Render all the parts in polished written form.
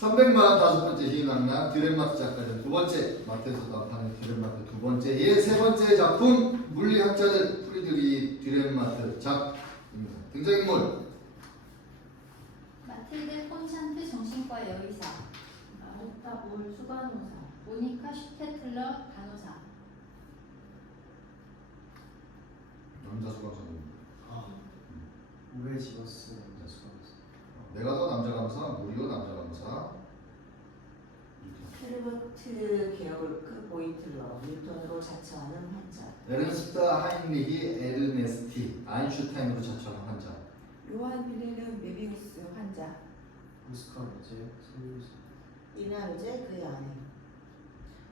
300만 다섯 번째 희망나 드렘마트 작가전 두 번째 마트에서 나타나는 드렘마트 두 번째의 세 번째 작품 물리학자들 프리드리 드렘마트 작입니다. 등장인물 마틸데 폰찬트 정신과 여의사, 마르타 볼 수간호사, 모니카 슈테틀러 간호사. 남자 수강생입니다. 우에 집었어 남자 수강생. 내가 더 남자 강사, 무리오 남자 강사. 헤르버트 게오르크 보이틀러 뉴턴으로 자처하는 환자. 에른스트 하인리히 에르네스티 아인슈타인으로 자처하는 환자. 요한 빌헬름 메비우스 환자. 오스카 로제 소유자. 리나로제 그의 아내.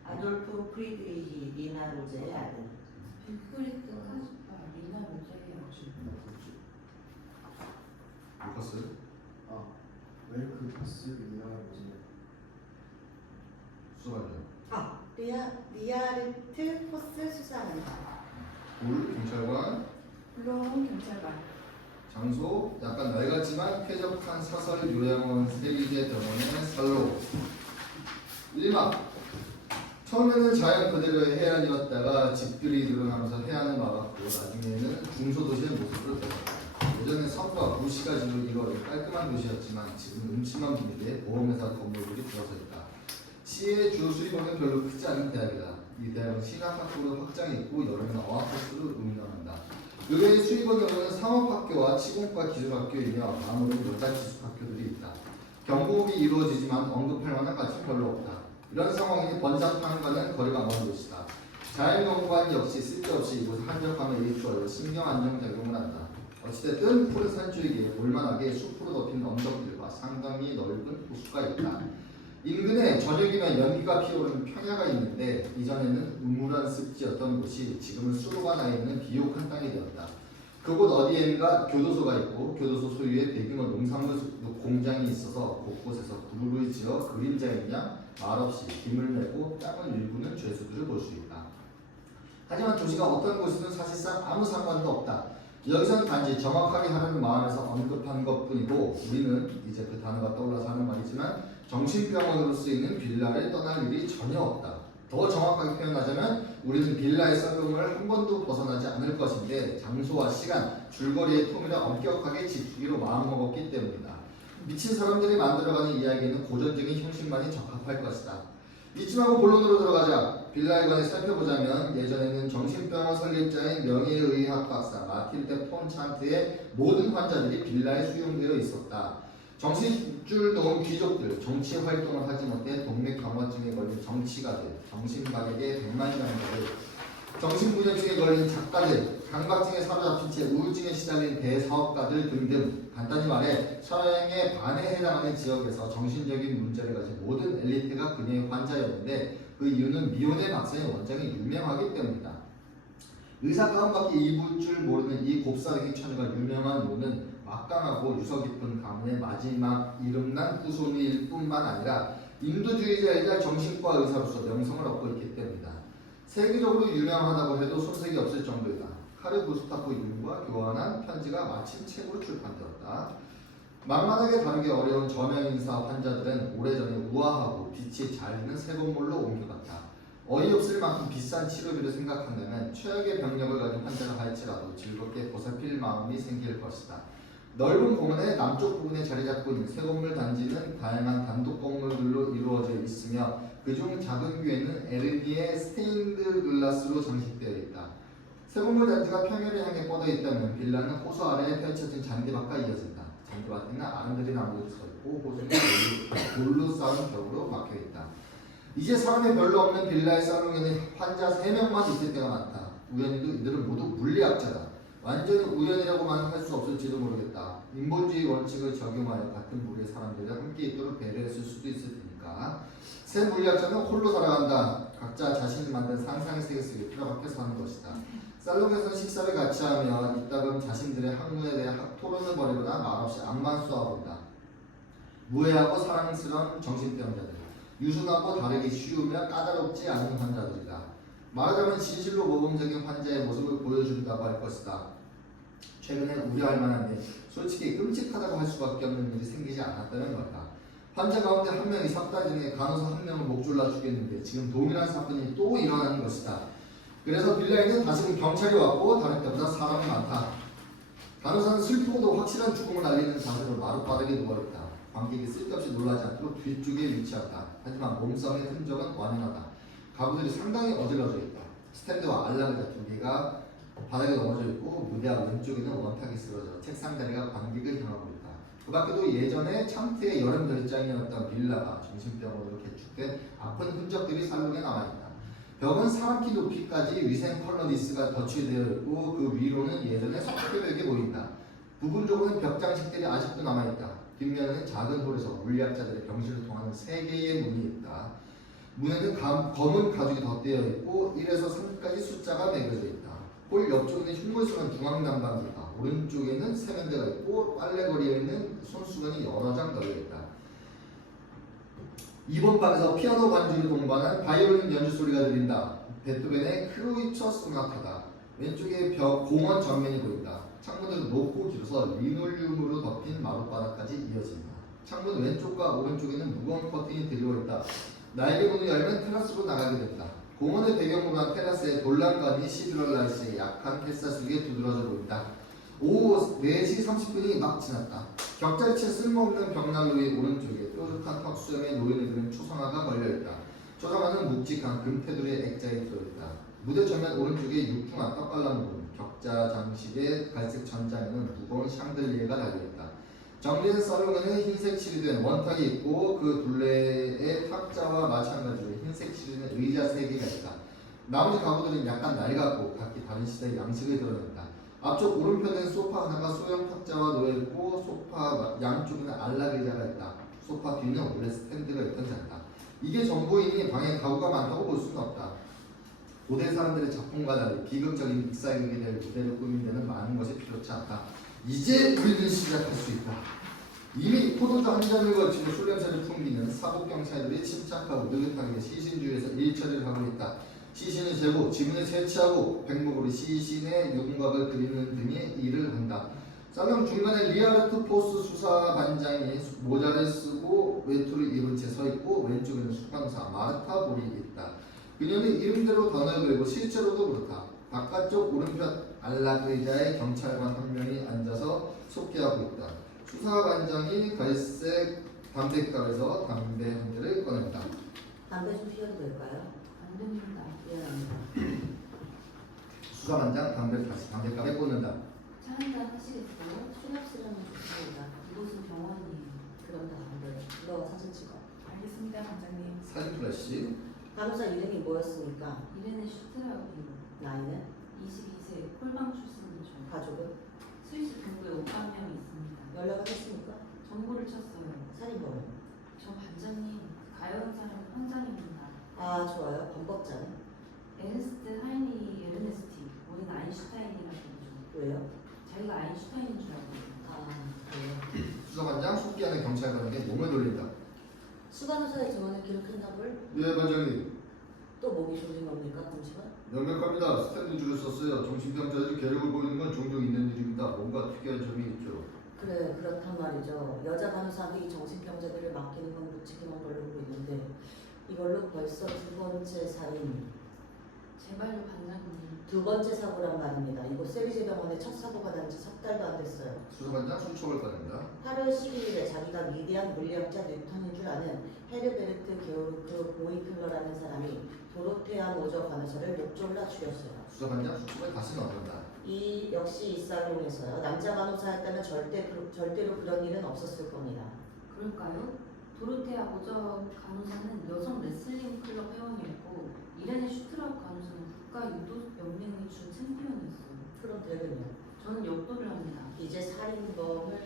아돌프 프리드리히 리나로제의 아들. 빅그리트 카스파, 리나 로제의 루커스 웰크 버스 리나 로제. 수사관이요. 리아르트 포스 수사관사. 볼 경찰관. 블롱 경찰관. 장소 약간 낡았지만 쾌적한 사설 요양원 세리제 병원의 살로. 1막 처음에는 자연 그대로의 해안이었다가 집들이 늘어나면서 해안을 막았고 나중에는 중소도시의 모습을 뺐다. 예전엔 섬과 무시가지로 이루어진 깔끔한 도시였지만 지금 음침한 분위기에 보험회사 건물들이 들어서 있다. 시의 주 수입원은 별로 크지 않은 대학이다. 이 대학은 신학학부로 확장했고 여름에는 어학코스로 운영한다. 의외의 수입원으로는 상업학교와 치공과 기술학교이며 많은 여자 기숙학교들이 있다. 경보업이 이루어지지만 언급할 만한 가치 별로 없다. 이런 상황이 번잡함과는 거리가 먼 곳이다. 자연경관 역시 쓸데없이 이곳을 한적함에 일조하여 신경 안정작용을 한다. 어찌됐든 푸른 산줄기에 볼만하게 숲으로 덮인 언덕들과 상당히 넓은 호수가 있다. 인근에 저녁이면 연기가 피어오르는 평야가 있는데 이전에는 우물한 습지였던 곳이 지금은 수로가 나 있는 비옥한 땅이 되었다. 그곳 어디엔가 교도소가 있고 교도소 소유의 대규모 농산물 공장이 있어서 곳곳에서 구루를 지어 그림자인 양 말없이 김을 메고 땅을 일구는 죄수들을 볼 수 있다. 하지만 도시가 어떤 곳이든 사실상 아무 상관도 없다. 여기서는 단지 정확하게 하려는 마음에서 언급한 것뿐이고 우리는 이제 그 단어가 떠올라서 하는 말이지만 정신병원으로 쓰이는 빌라를 떠날 일이 전혀 없다. 더 정확하게 표현하자면 우리는 빌라의 썰rum을 한 번도 벗어나지 않을 것인데 장소와 시간, 줄거리의 통일에 엄격하게 지키기로 마음먹었기 때문이다. 미친 사람들이 만들어가는 이야기는 고전적인 형식만이 적합할 것이다. 믿지 말고 본론으로 들어가자. 빌라에 관해 살펴보자면 예전에는 정신병원 설립자인 명예의학 박사 마틸데 폰찬트의 모든 환자들이 빌라에 수용되어 있었다. 정신줄 놓은 귀족들, 정치 활동을 하지 못해 동맥경화증에 걸린 정치가들, 정신가객의 백만장자들, 정신분열증에 걸린 작가들, 강박증에 사로잡힌 채 우울증에 시달린 대사업가들 등등 간단히 말해 서양의 반에 해당하는 지역에서 정신적인 문제를 가진 모든 엘리트가 그녀의 환자였는데 그 이유는 미혼의 박사의 원장이 유명하기 때문이다. 의사 가운밖에 입을 줄 모르는 이 곱사르기 처녀가 유명한 이유는 막강하고 유서 깊은 가문의 마지막 이름난 후손일 뿐만 아니라 인도주의자이자 정신과 의사로서 명성을 얻고 있기 때문이다. 세계적으로 유명하다고 해도 손색이 없을 정도이다. 카르 구스타프 이름과 교환한 편지가 마침 책으로 출판되었다. 만만하게 다루기 어려운 저명인사 환자들은 오래전에 우아하고 빛이 잘 있는 새 건물로 옮겨갔다. 어이없을 만큼 비싼 치료비를 생각한다면 최악의 병력을 가진 환자가 할지라도 즐겁게 보살필 마음이 생길 것이다. 넓은 공원의 남쪽 부분에 자리 잡고 있는 새 건물 단지는 다양한 단독 건물들로 이루어져 있으며 그중 작은 귀에는 에르니의 스테인드 글라스로 장식되어 있다. 새 건물 단지가 평야를 향해 뻗어 있다면 빌라는 호수 아래에 펼쳐진 잔디밭과 이어진다. 잔디밭에는 아름드리 나무들이 서 있고 호수는 돌로 쌓은 벽으로 막혀 있다. 이제 사람이 별로 없는 빌라의 살롱에는 환자 3명만 있을 때가 많다. 우연히도 이들은 모두 물리학자다. 완전히 우연이라고만 할 수 없을지도 모르겠다. 인본주의 원칙을 적용하여 같은 무리의 사람들과 함께 있도록 배려했을 수도 있을 테니까. 새 물리학자는 홀로 살아간다. 각자 자신이 만든 상상의 세계 속에 틀어박혀 사는 것이다. 살롱에서 식사를 같이 하며 이따금 자신들의 학문에 대해 토론을 벌이거나 말없이 악만 쏘아본다. 무해하고 사랑스러운 정신병자들, 유순하고 다르기 쉬우며 까다롭지 않은 환자들이다. 말하자면 진실로 모범적인 환자의 모습을 보여준다고 할 것이다. 최근에 우려할 만한데 솔직히 끔찍하다고 할 수밖에 없는 일이 생기지 않았다는 것이다. 환자 가운데 한 명이 삽달 중에 간호사 한 명을 목 졸라 죽였는데 지금 동일한 사건이 또 일어나는 것이다. 그래서 빌라에는 다시금 경찰이 왔고 다른 때보다 사람이 많다. 간호사는 슬프고도 확실한 죽음을 알리는 자세로 마룻바닥에 누워있다. 관객이 쓸데없이 놀라지 않도록 뒤쪽에 위치한다. 하지만 몸싸움의 흔적은 완연하다. 가구들이 상당히 어질러져 있다. 스탠드와 안락의자 두 개가 바닥에 넘어져 있고 무대 앞 왼쪽에는 원탁이 쓰러져 책상 자리가 관객을 향하고 있다. 그 밖에도 예전에 참트의 여름 별장이었던 빌라가 정신병원으로 개축된 아픈 흔적들이 살롱에 남아있다. 벽은 사람 키 높이까지 위생 컬러니스가 덧칠되어 있고 그 위로는 예전의 석회벽이 보인다. 부분적으로는 벽 장식들이 아직도 남아있다. 뒷면에는 작은 홀에서 물리학자들의 병실을 통하는 3개의 문이 있다. 문에는 검은 가죽이 덧대어 있고 1에서 3까지 숫자가 매겨져 있다. 홀 옆쪽에는 흉물스러운 중앙난방기가, 오른쪽에는 세면대가 있고 빨래거리에 있는 손수건이 여러 장 널려있다. 이번 방에서 피아노 반주를 동반한 바이올린 연주 소리가 들린다. 베토벤의 크로이처 소나타다. 왼쪽에 공원 정면이 보인다. 창문은 높고 길어서 리놀륨으로 덮인 마룻바닥까지 이어진다. 창문 왼쪽과 오른쪽에는 무거운 커튼이 들어있다. 날개 문을 열면 테라스로 나가게 된다. 공원을 배경으로 한 테라스의 돌란감이 11월 날씨에 약한 햇살 속에 두드러져 보인다. 오후 4시 30분이 막 지났다. 격자리채 쓸모없는 벽난로 위 오른쪽에 뾰족한 턱수염의 노인을 그린 초상화가 걸려있다. 초상화는 묵직한 금테두리의 액자에 들어있다. 무대 전면 오른쪽에 유풍한 떡갈나무는 격자 장식의 갈색 천장에는 무거운 샹들리에가 달려있다. 정리된 살롱에는 흰색 칠이된 원탁이 있고 그 둘레의 탁자와 마찬가지로 흰색 칠이된 의자 3개가 있다. 나머지 가구들은 약간 낡았고 각기 다른 시대의 양식을 드러낸다. 앞쪽 오른편에는 소파 하나가 소형 탁자와 놓여있고 소파 양쪽에는 안락 의자가 있다. 소파 뒤는 원래 스탠드가 있던 자리다. 이게 전부이니 방에 가구가 많다고 볼 수는 없다. 고대 사람들의 작품과 달리 비극적인 익사이극이 될 무대를 꾸민 데는 많은 것이 필요치 않다. 이제 우리는 시작할 수 있다. 이미 포도주 한 잔을 걸치고 술 냄새를 풍기는 사복 경찰들이 침착하고 느긋하게 시신주에서 일처리를 하고 있다. 시신을 재고 지문을 채취하고 백목으로 시신의 윤곽을 그리는 등의 일을 한다. 살롱 중간에 리하르트 포스 수사반장이 모자를 쓰고 외투를 입은 채 서 있고 왼쪽에는 수강사 마르타 볼이 있다. 그녀는 이름대로 단어를 배우고 실제로도 그렇다. 바깥쪽 오른편 안락 의자에 경찰관 한 명이 앉아서 속기하고 있다. 수사반장이 갈색 담뱃갑에서 담배 한 대를 꺼낸다. 담배 좀 피워도 될까요? 안 됩니다. 미안합니다. 수사반장 담뱃갑에 꽂는다. 차 한잔 하시겠어요? 수납시라면 좋습니다. 이곳은 병원이에요. 그럼 다 담배. 너 사진 찍어. 알겠습니다, 반장님. 사진 플래시. 간호사 이름이 뭐였습니까? 이레네 슈트라우비로 나이는? 22세 콜방 출신이죠. 가족은? 스위스 동부에 오빠 한 명이 있습니다. 연락하셨습니까? 정보를 쳤어요. 살인범은? 저 반장님, 가여운 사람은 환장입니다. 아 좋아요. 범법자는? 에르스트 하이니 에르네스티, 우리는 아인슈타인이라고 부르죠. 왜요? 자기가 아인슈타인인 줄 알고. 아 그래요. 수사반장 속기하는 경찰관에게 몸을 돌린다. 수간호사의 증언을 기록했나 볼? 네 반장님. 또 목이 조진 겁니까? 잠시만. 명백합니다. 스탠드 줄을 썼어요. 정신병자들이 괴력을 보이는 건 종종 있는 일입니다. 뭔가 특이한 점이 있죠. 그래 그렇단 말이죠. 여자 간호사한테 이 정신병자들을 맡기는 건 무책임한 걸로 보고 있는데 이걸로 벌써 2번째 살인, 제발요 반장님. 2번째 사고란 말입니다. 이곳 세리제 병원에 첫 사고가 난 지 3달도 안 됐어요. 수사반장 수촉을 꺼낸다. 8월 11일에 자기가 위대한 물리학자 뉴턴인 줄 아는 헤르베르트 게오르크 보이클러라는 사람이 도로테아 모저 간호사를 목졸라 죽였어요. 수사반장 수촉을 다시 넣는다. 이 역시 이 살롱에서요. 남자 간호사였다면 절대로 그런 일은 없었을 겁니다. 그럴까요? 도로테아 모저 간호사는 여성 레슬링 클럽 회원이었고 이레네 슈트라우 간호사는 국가 유도 연맹의 준 챔피언이었어요. 그럼 되겠네요. 저는 역도를 합니다. 이제 살인범을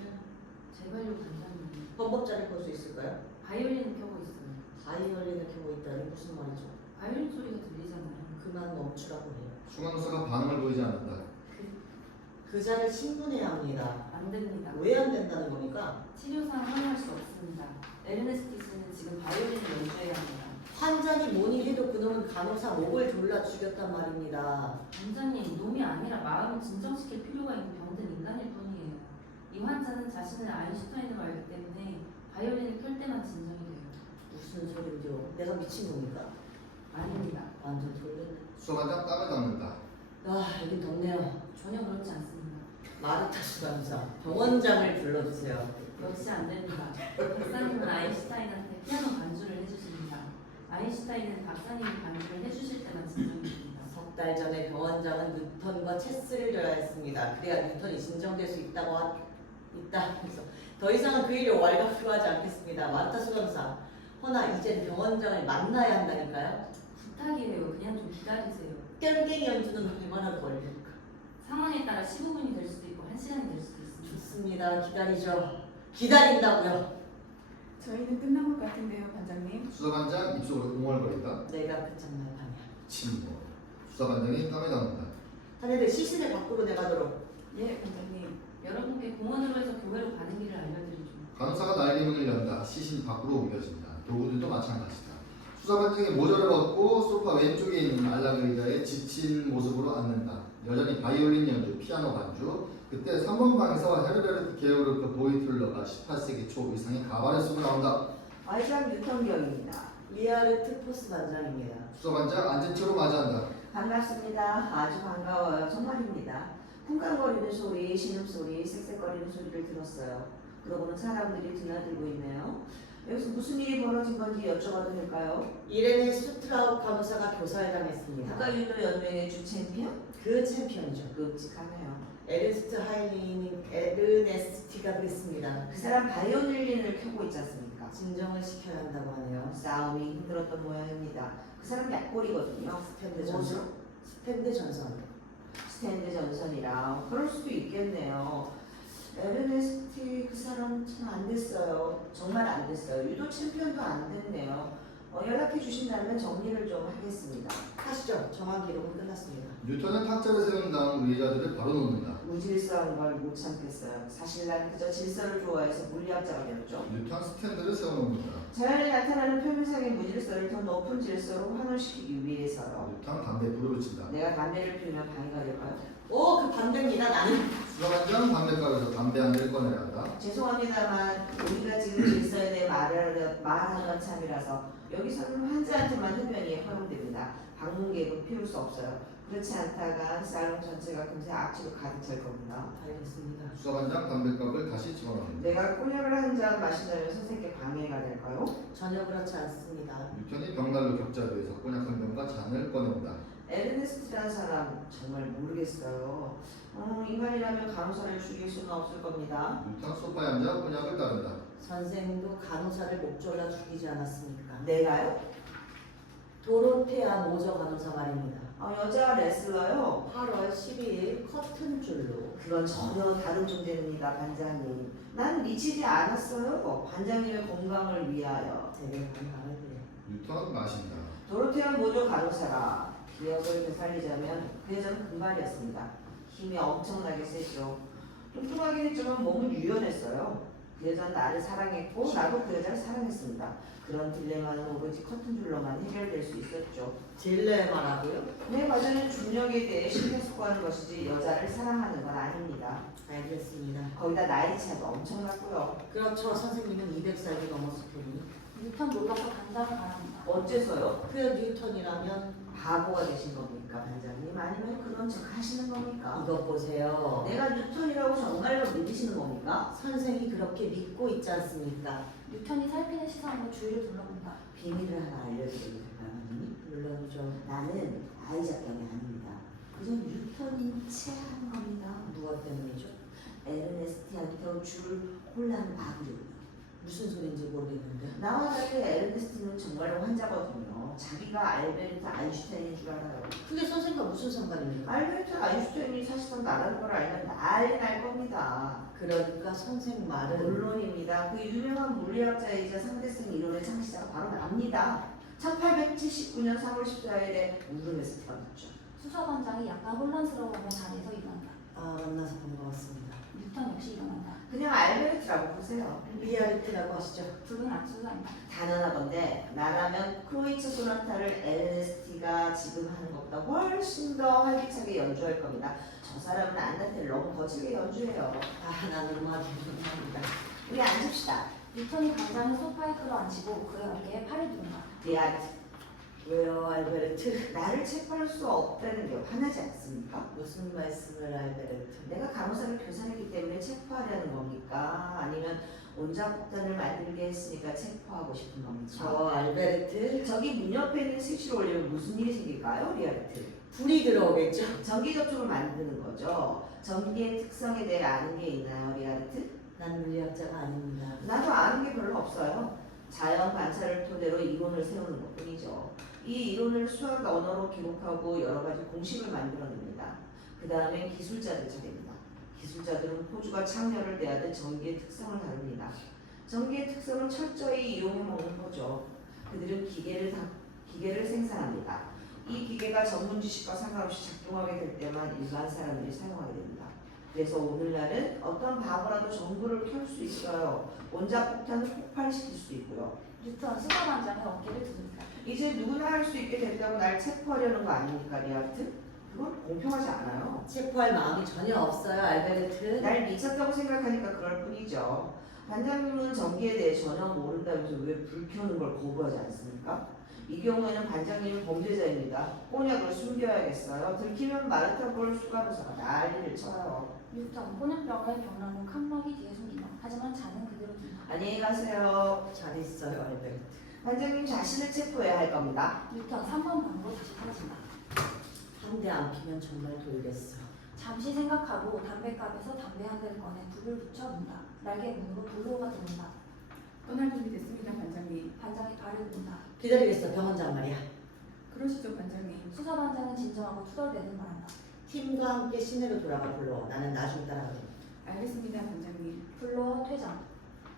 제발요 반장님. 범법자를 볼 수 있을까요? 바이올린을 켜고 있어요. 바이올린을 켜고 있다니 무슨 말이죠? 바이올린 소리가 들리잖아요. 그만 멈추라고 해요. 중간호사가 반응을 보이지 않는다. 그자를 신분해야 합니다. 안 됩니다. 왜 안 된다는 겁니까? 치료상 허용할 수 없습니다. 에르네스티스는 지금 바이올린을 연주해야 합니다. 환자니 뭐니 해도 그놈은 간호사 목을 졸라 죽였단 말입니다. 반장님, 놈이 아니라 마음을 진정시킬 필요가 있는 병든 인간일 뿐이에요. 이 환자는 자신을 아인슈타인으로 알기 때문에 바이올린을 켤 때만 진정이 돼요. 무슨 소린지요? 내가 미친 겁니까? 아닙니다. 완전 돌렸네. 수업한장 땀을 닦는다. 아, 여긴 덥네요. 전혀 그렇지 않습니다. 마르타스 강사, 병원장을 불러주세요. 역시 안 됩니다. 박사님은 아인슈타인한테 피아노 반주를 해주십니다. 아인슈타인은 박사님이 반주를 해주실 때만 진정이 됩니다. 석 달 전에 병원장은 뉴턴과 체스를 둬야 했습니다. 그래야 뉴턴이 진정될 수 있다. 그래서 더 이상은 그 일이 왈가왈부하지 않겠습니다. 마르타스 강사. 허나 이제는 병원장을 만나야 한다니까요. 부탁이에요. 그냥 좀 기다리세요. 깽깽이 연주는 얼마나 걸릴까? 상황에 따라 15분이 될 수도 있고 1시간이 될 수도 있습니다. 좋습니다. 기다리죠. 기다린다고요. 저희는 끝난 것 같은데요, 반장님. 수사반장 입속으로 웅얼거린다. 내가 그 장난 밤이야. 침묵. 수사반장이 땀을 닦는다. 자네들 시신을 밖으로 내가도록. 예, 반장님. 여러분께 공원으로 해서 교회로 가는 길을 알려드리죠. 간호사가 날개문을 연다. 시신 밖으로 옮겨진다. 도구들도 마찬가지다. 수사반장이 모자를 벗고 소파 왼쪽에 있는 안락 의자에 지친 모습으로 앉는다. 여전히 바이올린 연주, 피아노 반주. 그때 3번 방에서 헤르베르트 게오르크 보이틀러가 18세기 초 의상의 가발을 쓰고 나온다. 아이작 뉴턴 경입니다. 리아르트 포스 반장입니다. 수사반장 앉은 채로 맞이한다. 반갑습니다. 아주 반가워요. 정말입니다. 쿵쾅거리는 소리, 신음소리, 쌕쌕거리는 소리를 들었어요. 그러고는 사람들이 드나들고 있네요. 여기서 무슨 일이 벌어진 건지 여쭤봐도 될까요? 이레네 스트라우 간호사가 교살당했습니다. 국가유도연맹의 주 챔피언? 그 챔피언이죠. 끔찍하네요. 에르스트 하이린 에르네스티가 그랬습니다. 그 사람 바이올린을 켜고 있지 않습니까? 진정을 시켜야 한다고 하네요. 싸움이 힘들었던 모양입니다. 그 사람 약골이거든요. 스탠드 전선. 스탠드 전선. 스탠드 전선이라 그럴 수도 있겠네요. 에르네스티 그 사람 참 안 됐어요. 정말 안 됐어요. 유도 챔피언도 안 됐네요. 연락해 주신다면 정리를 좀 하겠습니다. 하시죠. 정한 기록은 끝났습니다. 뉴턴은 탁자를 세운 다음 의자들을 바로 놓는다. 무질서한 걸 못 참겠어요. 사실 난 그저 질서를 좋아해서 물리학자가 되었죠. 뉴턴 스탠드를 세워놓는다. 자연에 나타나는 표면상의 무질서를 더 높은 질서로 환원시키기 위해서요. 뉴턴 담배 불을 붙인다. 내가 담배를 피우면 방해가 될까요? 오, 그 반대입니다. 나는. 수사반장 담배가루에서 담배 한 대를 꺼내야 한다. 죄송합니다만 우리가 지금 질서에 대해 말하는 참이라서 여기서는 환자한테만 흡연이 허용됩니다. 방문객은 피울 수 없어요. 그렇지 않다간 살롱 전체가 금세 악취로 가득 찰 겁니다. 알겠습니다. 수사반장 담배값을 다시 집어넣는다. 내가 콜약을 한 잔 마신다면 선생님께 방해가 될까요? 전혀 그렇지 않습니다. 뉴턴이 벽난로 격자루에서 꼬냑 한 병과 잔을 꺼내온다. 에르네스트라는 사람 정말 모르겠어요. 인간이라면 간호사를 죽일 수는 없을 겁니다. 뉴턴 소파에 앉아 꼬냑을 따른다. 선생도 간호사를 목졸라 죽이지 않았습니까? 내가요? 도로테아 모저 간호사 말입니다. 여자 레슬러요? 8월 12일 커튼줄로. 그건 전혀 다른 존재입니다, 반장님. 난 미치지 않았어요. 반장님의 건강을 위하여. 제게 마음에 들어요. 뉴턴 마신다. 도로테아 모조 간호사가 기억을 되살리자면 그 여자는 금발이었습니다. 힘이 엄청나게 세죠. 뚱뚱하긴 했지만 몸은 유연했어요. 그 여자는 나를 사랑했고 나도 그 여자를 사랑했습니다. 그런 딜레마는 오로지 커튼줄로만 해결될 수 있었죠. 딜레마라고요? 내 과제는 중력에 대해 심폐소구하는 것이지 여자를 사랑하는 건 아닙니다. 알겠습니다. 거기다 나이 차도 엄청났고요. 그렇죠. 선생님은 200살도 넘었을 테니. 뉴턴 놀라서 단장을 바랍니다. 어째서요? 그 뉴턴이라면 바보가 되신 겁니까, 반장님? 아니면 그런 척 하시는 겁니까? 이것 보세요. 내가 뉴턴이라고 정말로 믿으시는 겁니까? 선생이 그렇게 믿고 있지 않습니까? 뉴턴이 살피는 시선으로 주위를 둘러본다. 비밀을 하나 알려드려도 될까요, 선생님? 물론이죠. 나는 아이작 경이 아닙니다. 그저 뉴턴이 체한 겁니다. 누가 때문이죠? 에르네스티한테 줄 혼란 막으려고. 무슨 소리인지 모르겠는데. 나와 달리 에르네스티는 정말로 환자거든요. 자기가 알베르트 아인슈타인인 줄 알아요. 그게 선생과 무슨 상관입니까? 알베르트 아인슈타인이 사실상 나라는 걸 알면 난리 날 겁니다. 그러니까 선생 말은 물론입니다. 그 유명한 물리학자이자 상대성 이론의 창시자가 바로 납니다. 1879년 3월 14일에 울음에서 태어났죠. 수사반장이 약간 혼란스러워하며 자리에서 일어난다. 아 만나서 반가웠습니다. 뉴턴 역시 일어난다. 그냥 알베르트라고 보세요. 리아르테라고 하시죠. 둘은 악수한다. 단언하건대 나라면 크로이츠 소나타를 에르네스티가 지금 하는 것보다 훨씬 더 활기차게 연주할 겁니다. 저 사람은 안나테를 너무 거칠게 연주해요. 아 나는 음악이 좋아합니다. 우리 앉읍시다. 뉴턴이 반장을 소파에 끌어앉히고 그의 어깨에 팔을 두른다. 리아트, 왜요, 알베르트? 나를 체포할 수 없다는 게 화나지 않습니까? 무슨 말씀을, 알베르트? 내가 간호사를 교사했기 때문에 체포하려는 겁니까? 아니면 온자폭탄을 만들게 했으니까 체포하고 싶은 겁니까? 저 알베르트? 저기 문 옆에 있는 스위치를 올리면 무슨 일이 생길까요, 리아트? 불이 들어오겠죠? 전기 접촉을 만드는 거죠. 전기의 특성에 대해 아는 게 있나요, 리아트? 난 물리학자가 아닙니다. 나도 아는 게 별로 없어요. 자연 관찰을 토대로 이론을 세우는 것뿐이죠. 이 이론을 수학 언어로 기록하고 여러 가지 공식을 만들어냅니다. 그 다음에 기술자들 차례입니다. 기술자들은 포주가 창렬을 대하듯 전기의 특성을 다룹니다. 전기의 특성을 철저히 이용해 먹는 거죠. 그들은 기계를 생산합니다. 이 기계가 전문 지식과 상관없이 작동하게 될 때만 일반 사람들이 사용하게 됩니다. 그래서 오늘날은 어떤 바보라도 전구를 켤 수 있어요. 원자폭탄을 폭발시킬 수도 있고요. 뉴턴 수사 반장의 어깨를 두른다. 이제 누구나 할 수 있게 됐다고 날 체포하려는 거 아닙니까, 리아트? 그건 공평하지 않아요. 체포할 마음이 전혀 없어요, 알베르트. 날 미쳤다고 생각하니까 그럴 뿐이죠. 반장님은 전기에 대해 전혀 모른다면서 왜 불 켜는 걸 거부하지 않습니까? 이 경우에는 반장님은 범죄자입니다. 혼약을 숨겨야겠어요. 들키면 마르타볼 수감사가 난리를 쳐요. 뉴턴 혼혈병을 병나무 칸막이 뒤에 숨긴다. 하지만 자는 그대로 둔다. 안녕히 가세요. 잘 있어요, 알베르트. 반장님 자신을 체포해야 할 겁니다. 뉴턴 3번 방으로 다시 떨어진다. 한 대 안 피면 정말 돌겠어. 잠시 생각하고 담뱃갑에서 담배 한 대를 꺼내 불을 붙여 눈다. 날개 문으로 블로우가 들어온다. 떠날 준비 됐습니다, 반장님. 반장이 발을 든다. 기다리겠어, 병원장 말이야. 그러시죠, 반장님. 수사 반장은 진정하고 투덜대듯 말한다. 팀과 함께 시내로 돌아가 불러. 나는 나중 따라가게. 알겠습니다, 반장님. 블로어 퇴장.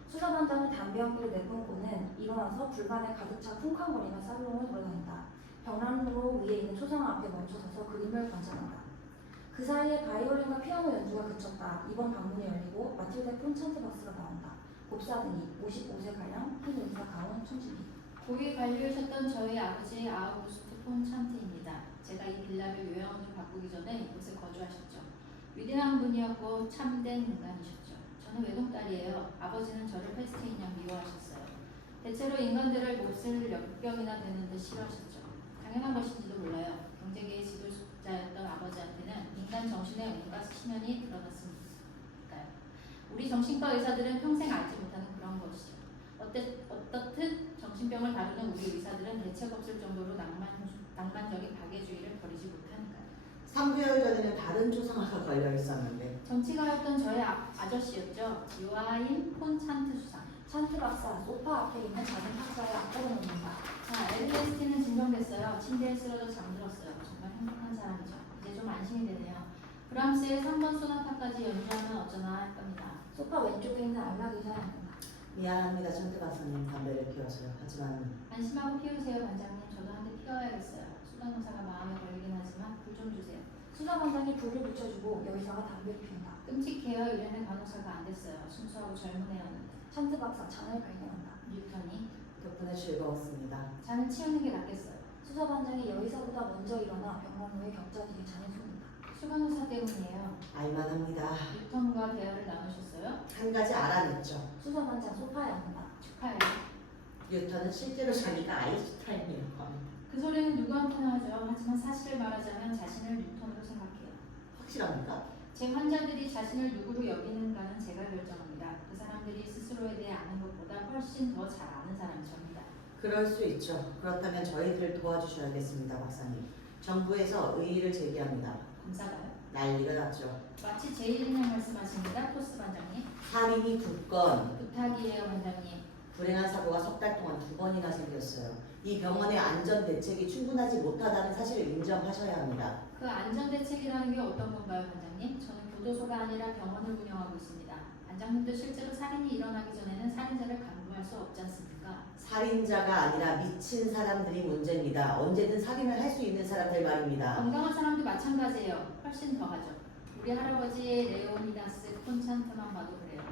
수사 반장은 담배 한 개를 내뿜고는 일어나서 불만에 가득 찬 쿵쾅거리며 살롱을 돌아다닌다. 벽난로 위에 있는 초상 앞에 멈춰서서 그림을 관찰한다. 그 사이에 바이올린과 피아노 연주가 그쳤다. 이번 방문이 열리고 마틸데 폰찬트 박스가 나온다. 곱사등이 55세가량 흰 의사 가운 춘식이. 고위 관리오셨던 저희 아버지 아우구스트 폰 찬트입니다. 제가 이 빌라를 요양원으로 바꾸기 전에 이곳에 거주하셨죠. 위대한 분이었고 참된 인간이셨죠. 저는 외동딸이에요. 아버지는 저를 패스트인 양 미워하셨어요. 대체로 인간들을 몹쓸 역병이나 되는 듯 싫어하셨죠. 당연한 것인지도 몰라요. 경제계의 지도자였던 아버지한테는 인간 정신에 온갖 심연이 드러났으니까요. 우리 정신과 의사들은 평생 알지 못하는 그런 것이죠. 어떻든 정신병을 다루는 우리 의사들은 대책 없을 정도로 낭만적인 박애주의를 버리지 못하니까요. 3개월 전에는 다른 초상화가 걸려 있었는데 정치가였던 저의 아저씨였죠. 요아인 폰 찬트 수상. 찬트 박사 소파 앞에 있는 작은 탁자에 앞걸어 놓는다. 자, 에르네스티는 진정됐어요. 침대에 쓰러져 잠들었어요. 정말 행복한 사람이죠. 이제 좀 안심이 되네요. 브람스의 3번 소나타까지 연주하면 어쩌나 할 겁니다. 소파 왼쪽에 있는 안락 의사에 앉는다. 미안합니다, 천태 박사님. 담배를 피워서요. 하지만 안심하고 피우세요, 반장님. 저도 한 대 피워야겠어요. 수단 의사가 마음에 걸리긴 하지만 불 좀 주세요. 수사 반장이 불을 붙여주고 여의사가 담배를 피운다. 끔찍해요. 이래는 간호사가 안 됐어요. 순수하고 젊은 애였는데. 찬트 박사 잔을 발견한다. 뉴턴이 덕분에 즐거웠습니다. 잔을 치우는 게 낫겠어요. 수사 반장이 여의사보다 먼저 일어나 병원로에 격자 뒤에 잔을 줍니다. 수간호사 때문이에요. 알만합니다. 뉴턴과 대화를 나누셨어요? 한 가지 알아냈죠. 수사 반장 소파에 앉는다. 축하해요. 뉴턴은 실제로 자기가 아인슈타인이라고 합니다. 그 소리는 누구한테나 하죠. 하지만 사실을 말하자면 자신을 뉴턴으로 생각해요. 확실합니까? 제 환자들이 자신을 누구로 여기는가는 제가 결정합니다. 그 사람들이 스스로에 대해 아는 것보다 훨씬 더 잘 아는 사람이 접니다. 그럴 수 있죠. 그렇다면 저희들을 도와주셔야겠습니다, 박사님. 정부에서 의의를 제기합니다. 검사가요? 난리가 났죠. 마치 제 이름을 말씀하십니다. 토스 반장님. 살인이 2건, 부탁이에요, 반장님. 불행한 사고가 석 달 동안 2번이나 생겼어요. 이 병원의 안전 대책이 충분하지 못하다는 사실을 인정하셔야 합니다. 그 안전대책이라는 게 어떤 건가요, 반장님? 저는 교도소가 아니라 병원을 운영하고 있습니다. 반장님도 실제로 살인이 일어나기 전에는 살인자를 간부할 수 없지 않습니까? 살인자가 아니라 미친 사람들이 문제입니다. 언제든 살인을 할 수 있는 사람들 말입니다. 건강한 사람도 마찬가지예요. 훨씬 더 하죠. 우리 할아버지 레오니다스 콘찬트만 봐도 그래요.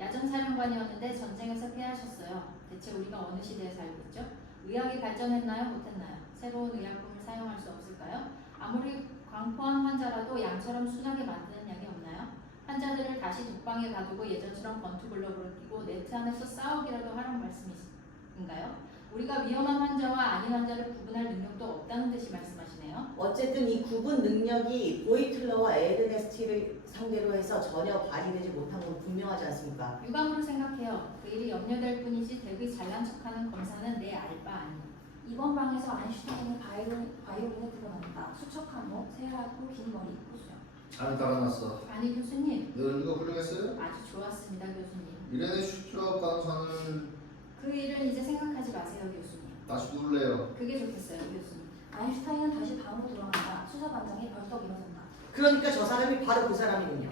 야전 사령관이었는데 전쟁에서 패하셨어요. 대체 우리가 어느 시대에 살고 있죠? 의학이 발전했나요? 못했나요? 새로운 의약품을 사용할 수 없을까요? 아무리 광포한 환자라도 양처럼 순하게 만드는 약이 없나요? 환자들을 다시 독방에 가두고 예전처럼 권투글러브를 끼고 네트 안에서 싸우기라도 하라는 말씀이신가요? 우리가 위험한 환자와 아닌 환자를 구분할 능력도 없다는 듯이 말씀하시네요. 어쨌든 이 구분 능력이 보이틀러와 에르네스티를 상대로 해서 전혀 발휘되지 못한 건 분명하지 않습니까? 유감으로 생각해요. 그 일이 염려될 뿐이지 되게 잘난 척하는 검사는 내 알 바 아니에요. 이번 방에서 아인슈타인은 바이올린을 불어납니다. 수척한 목, 새하얗고 긴 머리, 호수요. 잘 달아놨어. 아니 교수님, 너는 이거 훌륭했어요? 아주 좋았습니다 교수님. 이레네 슈트라우 간호사는 그 일은 이제 생각하지 마세요 교수님. 다시 누를래요. 그게 좋겠어요 교수님. 아인슈타인은 다시 방으로 돌아간다. 수사반장이 벌떡 일어선다. 그러니까 저 사람이 바로 그 사람이군요.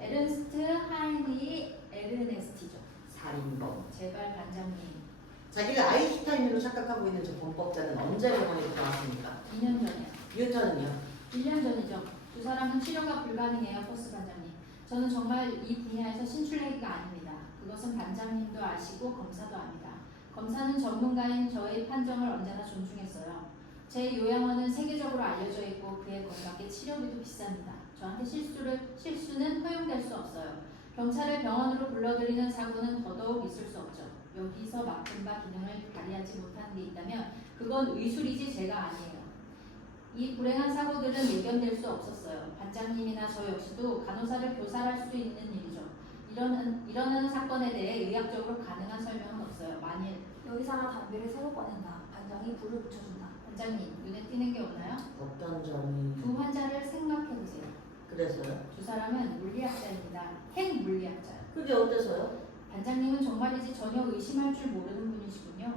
에른스트 하인리 에르네스티죠. 살인범. 제발 반장님. 자기가 아인슈타인으로 착각하고 있는 저 범법자는 언제 병원에 들어왔습니까? 2년 전이요. 뉴턴은요? 1년 전이죠. 두 사람은 치료가 불가능해요, 포스 반장님. 저는 정말 이 분야에서 신출내기가 아닙니다. 그것은 반장님도 아시고 검사도 압니다. 검사는 전문가인 저의 판정을 언제나 존중했어요. 제 요양원은 세계적으로 알려져 있고 그에 걸맞게 치료비도 비쌉니다. 저한테 실수는 허용될 수 없어요. 경찰을 병원으로 불러들이는 사고는 더더욱 있을 수 없죠. 여기서 맡은 바 기능을 발휘하지 못하는 게 있다면 그건 의술이지 제가 아니에요. 이 불행한 사고들은 예견될 수 없었어요. 반장님이나 저 역시도 간호사를 교살할 수 있는 일이죠. 일어나는 사건에 대해 의학적으로 가능한 설명은 없어요. 만일 여기사가 담배를 새로 꺼낸다. 반장이 불을 붙여준다. 반장님 눈에 띄는 게 없나요? 어떤 점이 두 환자를 생각해 보세요. 그래서요? 두 사람은 물리학자입니다. 핵 물리학자요. 그게 어때서요? 반장님은 정말이지 전혀 의심할 줄 모르는 분이시군요.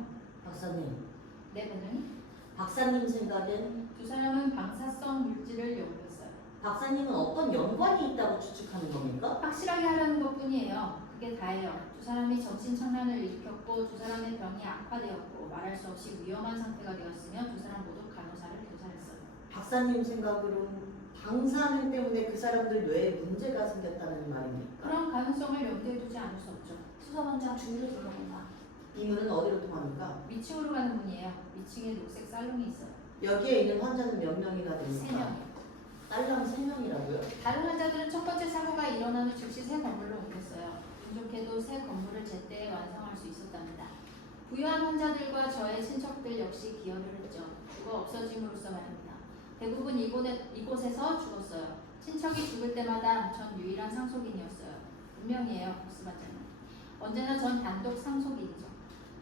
박사님. 네, 반장님. 박사님 생각엔 두 사람은 방사성 물질을 연구했어요. 박사님은 어떤 연관이 있다고 추측하는 겁니까? 확실하게 하려는 것뿐이에요. 그게 다예요. 두 사람이 정신착란을 일으켰고 두 사람의 병이 악화되었고 말할 수 없이 위험한 상태가 되었으며 두 사람 모두 간호사를 교살했어요. 박사님 생각으로는 방사능 때문에 그 사람들 뇌에 문제가 생겼다는 말입니까? 그런 가능성을 염두에 두지 않을 수 없죠. 수사반장 주위를 둘러본다. 이 문은 어디로 통합니까? 위층으로 가는 문이에요. 위층에 녹색 살롱이 있어요. 여기에 있는 환자는 몇 명이나 세 됩니까? 명. 딸랑 3명이라고요? 다른 환자들은 첫 번째 사고가 일어난 후 즉시 새 건물로 옮겼어요. 운 좋게도 새 건물을 제때 완성할 수 있었답니다. 부유한 환자들과 저의 친척들 역시 기여를 했죠. 죽어 없어짐으로써 말입니다. 대부분 이곳에서 죽었어요. 친척이 죽을 때마다 전 유일한 상속인이었어요. 분명이에요, 보스 반장님. 언제나 전 단독 상속인이죠.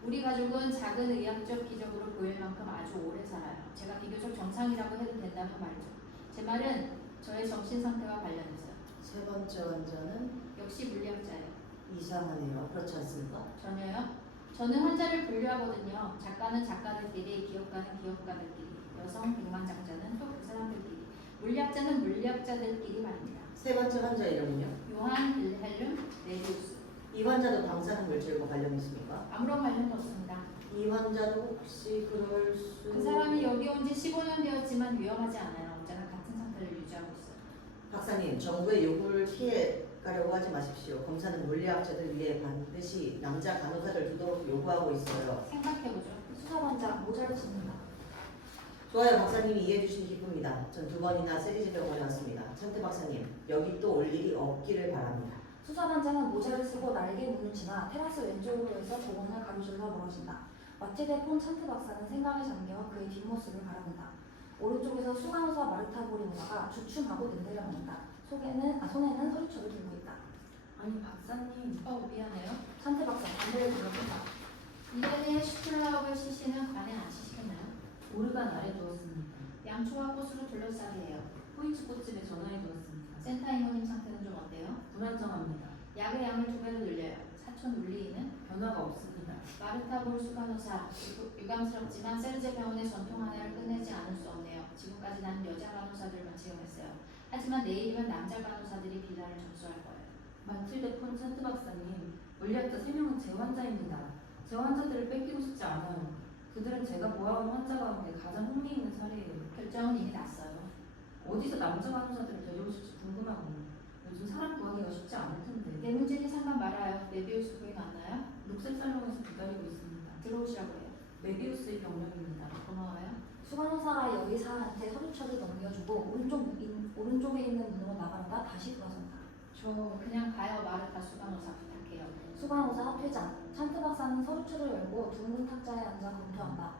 우리 가족은 작은 의학적 기적으로 보일 만큼 아주 오래 살아요. 제가 비교적 정상이라고 해도 된다면 말이죠. 제 말은 저의 정신 상태와 관련해서요. 세 번째 환자는 역시 물리학자예요. 이상하네요. 그렇지 않습니까? 전혀요. 저는 환자를 분류하거든요. 작가는 작가들끼리, 기업가는 기업가들끼리, 여성 백만장자는 또 그 사람들끼리, 물리학자는 물리학자들끼리 말입니다. 세 번째 환자 이름은요? 요한 빌헬름 레디우스. 이 환자도 방사능 물질과 관련이 있습니까? 아무런 관련도 없습니다. 이 환자도 혹시 그럴 수... 그 사람이 여기 온 지 15년 되었지만 위험하지 않아요. 언제나 같은 상태를 유지하고 있어요. 박사님, 정부의 요구를 피해 가려고 하지 마십시오. 검사는 물리학자들 위해 반드시 남자 간호사를 두도록 요구하고 있어요. 생각해보죠. 수사반장 모자를 짚는다. 좋아요, 박사님이 이해해 주시니 기쁩니다. 전 2번이나 세리즈 병원에 왔습니다. 천태 박사님, 여기 또 올 일이 없기를 바랍니다. 수사반장은 모자를 쓰고 날개 문을 지나 테라스 왼쪽으로 해서 조공을 가로질러 멀어진다. 마티데 폰 찬트 박사는 생각에 잠겨 그의 뒷모습을 바라본다. 오른쪽에서 수간호사 마르타 보리모다가 주춤하고 눈대려 맞는다. 손에는 서류첩을 들고 있다. 아니 박사님. 미안해요. 찬트 박사 담배를 들어본다. 이번에 슈트라우버 CC는 관에 안 치시겠나요? 오르간 아래 두었습니다. 양초와 꽃으로 둘러싸게 해요. 포인트 꽃집에 전화해 두었습니다. 센터 이모님 상태는 좀 어때요? 불안정합니다. 약의 양을 2배로 늘려요. 사촌 울리이는 변화가 없습니다. 마르타 볼수 간호사. 유감스럽지만 세르제 병원의 전통 하나를 끝내지 않을 수 없네요. 지금까지 난 여자 간호사들만 채용했어요. 하지만 내일이면 남자 간호사들이 비단을 접수할 거예요. 마틸데 폰 찬트 박사님, 물리학자 3명은 제 환자입니다. 제 환자들을 뺏기고 싶지 않아요. 그들은 제가 보아온 환자 가운데 가장 흥미있는 사례예요. 결정은 이미 났어요. 어디서 남자 간호사들을 데려오실지 궁금하군요. 요즘 사람 구하기가 쉽지 않을 텐데. 내 문제니 상관 말아요. 메비우스 부인 왔나요? 녹색 살롱에서 기다리고 있습니다. 들어오시라고 해요. 메비우스의 병력입니다. 고마워요. 수간호사가 여의사한테 서류첩을 넘겨주고 오른쪽에 있는 문으로 나가다가 다시 돌아선다. 저 그냥 가요. 마르타 수간호사 부탁해요. 수간호사 퇴장. 찬트 박사는 서류줄을 열고 둥근 탁자에 앉아 검토한다.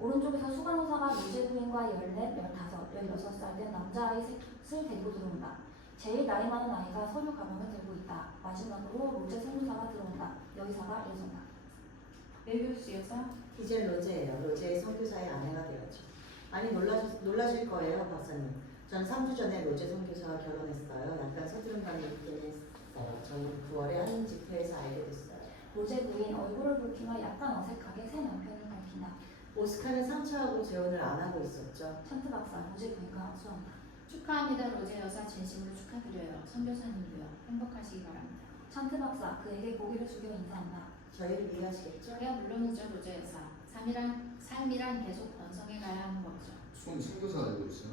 오른쪽에서 수간호사가 로제 부인과 14, 15, 16살 된 남자아이 셋을 데리고 들어온다. 제일 나이 많은 아이가 서류 가방을 들고 있다. 마지막으로 로제 선교사가 들어온다. 여의사가 일어선다. 메비우스 여사? 이제 로제예요. 로제의 선교사의 아내가 되었죠. 많이 놀라실 거예요, 박사님. 전 3주 전에 로제 선교사와 결혼했어요. 약간 서투른 감이 있긴 했어요. 저는 9월에 한 집회에서 알게 됐어요. 로제 부인 얼굴을 붉히며 약간 어색하게 새 남편을 밝힌다. 오스카는 상처하고 재혼을 안 하고 있었죠. 찬트 박사 로제 부인과 악수한다. 축하합니다. 로제 여사 진심으로 축하드려요. 선교사님도요. 행복하시기 바랍니다. 찬트 박사 그에게 고개를 숙여 인사한다. 저희를 이해하시겠죠? 저야 물론이죠. 로제 여사. 삶이란 계속 번성해 가야 하는 거죠. 선교사 알고 있어요?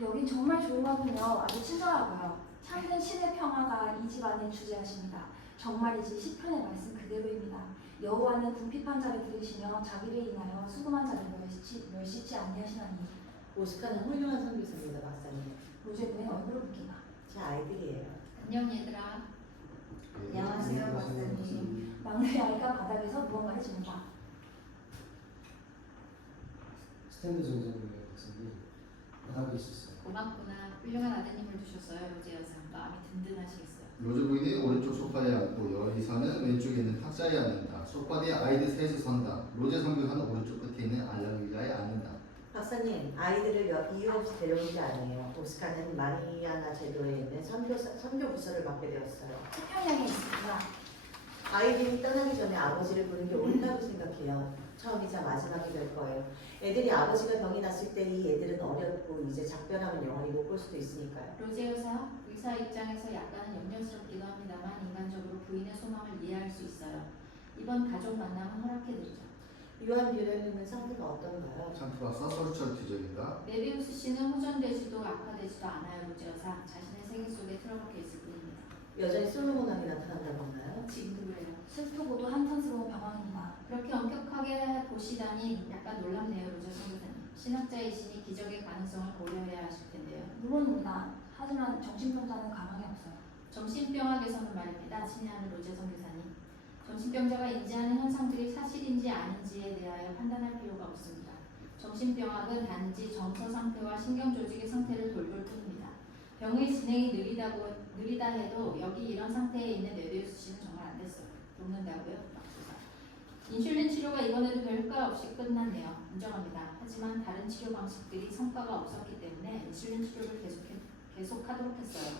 여긴 정말 좋은가군요. 아주 친절하고요. 참된 신의 평화가 이 집안을 주재하십니다. 정말이지 시편의 말씀 그대로입니다. 여호와는 궁핍한 자를 들으시며 자기를 인하여 수금한 자를 멸시치 아니하시나니. 오스카는 훌륭한 선교사입니다, 박사님. 로제 부인 얼굴을 붉힌다. 제 아이들이에요. 안녕 얘들아. 안녕하세요, 박사님. 막내 아이가 바닥에서 무언가를 짚는다. 스탠드 전쟁의 박사님 바닥에 있었어요. 고맙구나. 훌륭한 아드님을 두셨어요. 로제 여사. 마음이 든든하시겠어요. 로즈 부인이 오른쪽 소파에 앉고 여의사는 왼쪽에 있는 탁자에 앉는다. 소파 뒤에 아이들 셋이 선다. 로제 선교사는 오른쪽 끝에 있는 알라위가에 앉는다. 박사님, 아이들을 이유 없이 데려온 게 아니에요. 오스카는 마리아나 제도에 있는 선교 부서를 맡게 되었어요. 태평양에 있습니다. 아이들이 떠나기 전에 아버지를 보는 게 옳다고 생각해요. 처음이자 마지막이 될 거예요. 애들이 아버지가 병이 났을 때 이 애들은 어렸고 이제 작별하면 영원히 못 볼 수도 있으니까요. 로제 여사, 의사 입장에서 약간은 염려스럽기도 합니다만 인간적으로 부인의 소망을 이해할 수 있어요. 이번 가족 만남은 허락해드리죠. 요한 뷰렐님은 상태가 어떤가요? 찬트 박사 서류철 뒤적인다. 메비우스 씨는 호전되지도 악화되지도 않아요. 로제 여사, 자신의 세계 속에 틀어박혀 있을 뿐입니다. 여전히 솔로몬왕이 나타난다고 하나요? 지금도 그래요. 슬프고도 한탄스러운 병황입니다. 그렇게 엄격하게 보시다니 약간 놀랍네요. 로제 선교사님. 신학자이시니 기적의 가능성을 고려해야 하실 텐데요. 물론입니다. 하지만 정신병자는 가망이 없어요. 정신병학에서는 말입니다. 친애하는 로제 선교사님. 정신병자가 인지하는 현상들이 사실인지 아닌지에 대하여 판단할 필요가 없습니다. 정신병학은 단지 정서 상태와 신경조직의 상태를 돌볼 뿐입니다. 병의 진행이 느리다 해도 여기 이런 상태에 있는 메비우스 씨는 정말 안 됐어요. 녹는다고요? 맙소사. 인슐린 치료가 이번에도 별 효과 없이 끝났네요. 인정합니다. 하지만 다른 치료 방식들이 성과가 없었기 때문에 인슐린 치료를 계속하도록 했어요.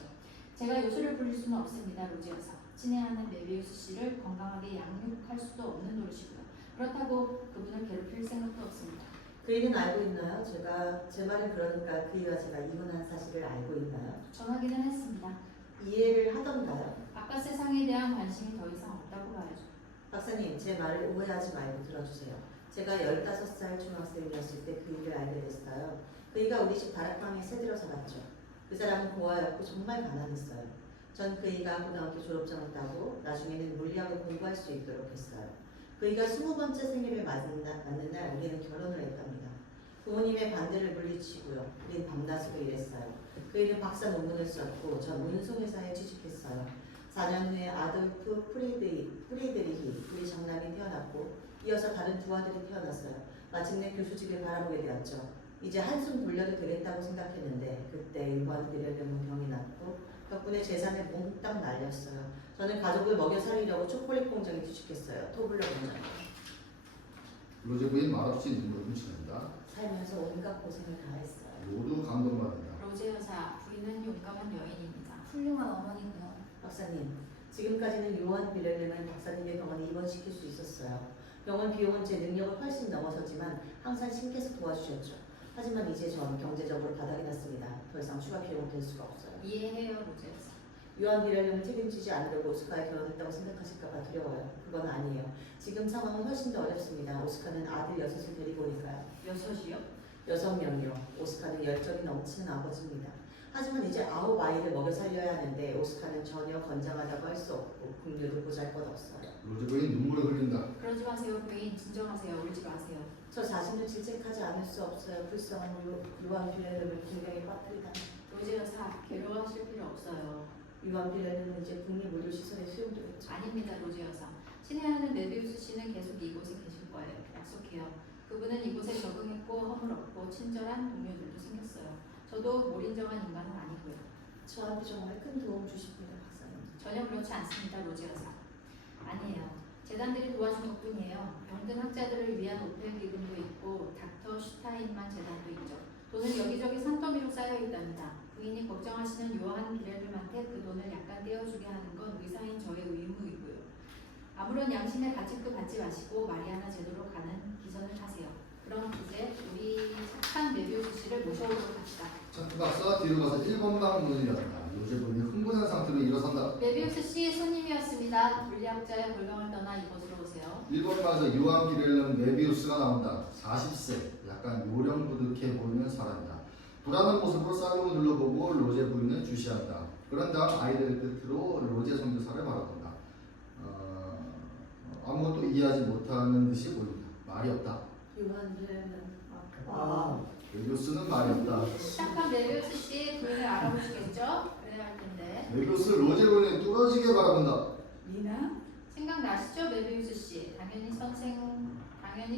제가 요술을 부릴 수는 없습니다. 로제 여사. 친애하는 메비우스 씨를 건강하게 양육할 수도 없는 노릇이고요. 그렇다고 그분을 괴롭힐 생각도 없습니다. 그이는 알고 있나요? 제 말은 그러니까 그이와 제가 이혼한 사실을 알고 있나요? 전하기는 했습니다. 이해를 하던가요? 바깥 세상에 대한 관심이 더 이상 없다고 봐야죠. 박사님, 제 말을 오해하지 말고 들어주세요. 제가 15살 중학생이었을 때 그이를 알게 됐어요. 그이가 우리 집 다락방에 새들어 살았죠. 그 사람은 고아였고 정말 가난했어요. 전 그이가 고등학교 졸업장을 따고 나중에는 물리학을 공부할 수 있도록 했어요. 그이가 20번째 생일을 맞는 날 우리는 결혼을 했답니다. 부모님의 반대를 물리치고요. 우린 밤낮으로 일했어요. 그이는 박사 논문을 썼고 전 운송회사에 취직했어요. 4년 후에 아돌프 프리드리히 우리 장남이 태어났고 이어서 다른 두 아들이 태어났어요. 마침내 교수직을 바라보게 되었죠. 이제 한숨 돌려도 되겠다고 생각했는데 그때 일본 비례병은 병이 났고 덕분에 재산을 몽땅 날렸어요. 저는 가족을 먹여 살리려고 초콜릿 공장에 취직했어요. 토블러 공장. 로제 부인 말없이 눈물 훔치는다. 살면서 온갖 고생을 다 했어요. 모두 감동받는다. 로제 여사, 부인은 용감한 여인입니다. 훌륭한 어머니고요. 박사님, 지금까지는 요한 비렐름은 박사님의 병원에 입원시킬 수 있었어요. 병원 비용은 제 능력을 훨씬 넘어섰지만 항상 신께서 도와주셨죠. 하지만 이제 전 경제적으로 바닥이 났습니다. 더 이상 추가 비용은 될 수가 없어요. 이해해요, 로제 여사. 요한 비렐름을 책임지지 않으려고 오스카에 결혼했다고 생각하실까봐 두려워요. 그건 아니에요. 지금 상황은 훨씬 더 어렵습니다. 오스카는 아들 6을 데리고 오니까요. 6이요? 6명이요. 오스카는 열정이 넘치는 아버지입니다. 하지만 이제 9 아이를 먹여 살려야 하는데 오스카는 전혀 건장하다고 할 수 없고 국류도 보잘것없어요. 로제 부인 눈물을 흘린다. 그러지 마세요, 부인. 진정하세요. 울지 마세요. 저 자신을 질책하지 않을 수 없어요. 불쌍한 요한 비렐름을 굉장히 빠뜨리다. 로제 여사, 괴로워하실 필요 없어요. 요한 빌레는 이제 국립의료시설에 수용되겠죠. 아닙니다, 로제 여사. 신의 메비우스 씨는 계속 이곳에 계실 거예요. 약속해요. 그분은 이곳에 적응했고 허물없고 친절한 동료들도 생겼어요. 저도 몰인정한 인간은 아니고요. 저한테 정말 큰 도움 주십니다, 박사님. 전혀 그렇지 않습니다, 로제 여사. 아니에요. 재단들이 도와준 것뿐이에요. 병든 학자들을 위한 오펠 기금도 있고 닥터 슈타인만 재단도 있죠. 돈은 여기저기 산더미로 쌓여 있답니다. 부인이 걱정하시는 요한 빌헬름한테 그 돈을 약간 떼어주게 하는 건 의사인 저의 의무이고요. 아무런 양심의 가책도 받지 마시고 마리아나 제도로 가는 기선을 타세요. 그럼 이제 우리 착한 메비우스 씨를 모셔오도록 합시다. 자, 박사 뒤로 가서 1번방 문을 연다. 로제 부인이 흥분한 상태로 일어선다. 메비우스 씨 손님이었습니다. 물리학자의 골방을 떠나 이곳으로 오세요. 1번방에서 요한 비렐름 메비우스가 나온다. 40세, 약간 요령부득해 보이는 사람이다. 불안한 모습으로 살롱을 둘러보고 로제 부인을 주시한다. 그런 다음 아이들의 뜻으로 로제 선교사를 바라본다. 아무것도 이해하지 못하는 듯이 보인다. 말이 없다. 요한 빌레는 메비우스는 말이 없다. 착한 메비우스 씨 부인을 알아보시겠죠? 그래야 할 텐데. 메비우스 로제 부인을 뚫어지게 바라본다. 리나? 생각나시죠, 메비우스 씨? 당연히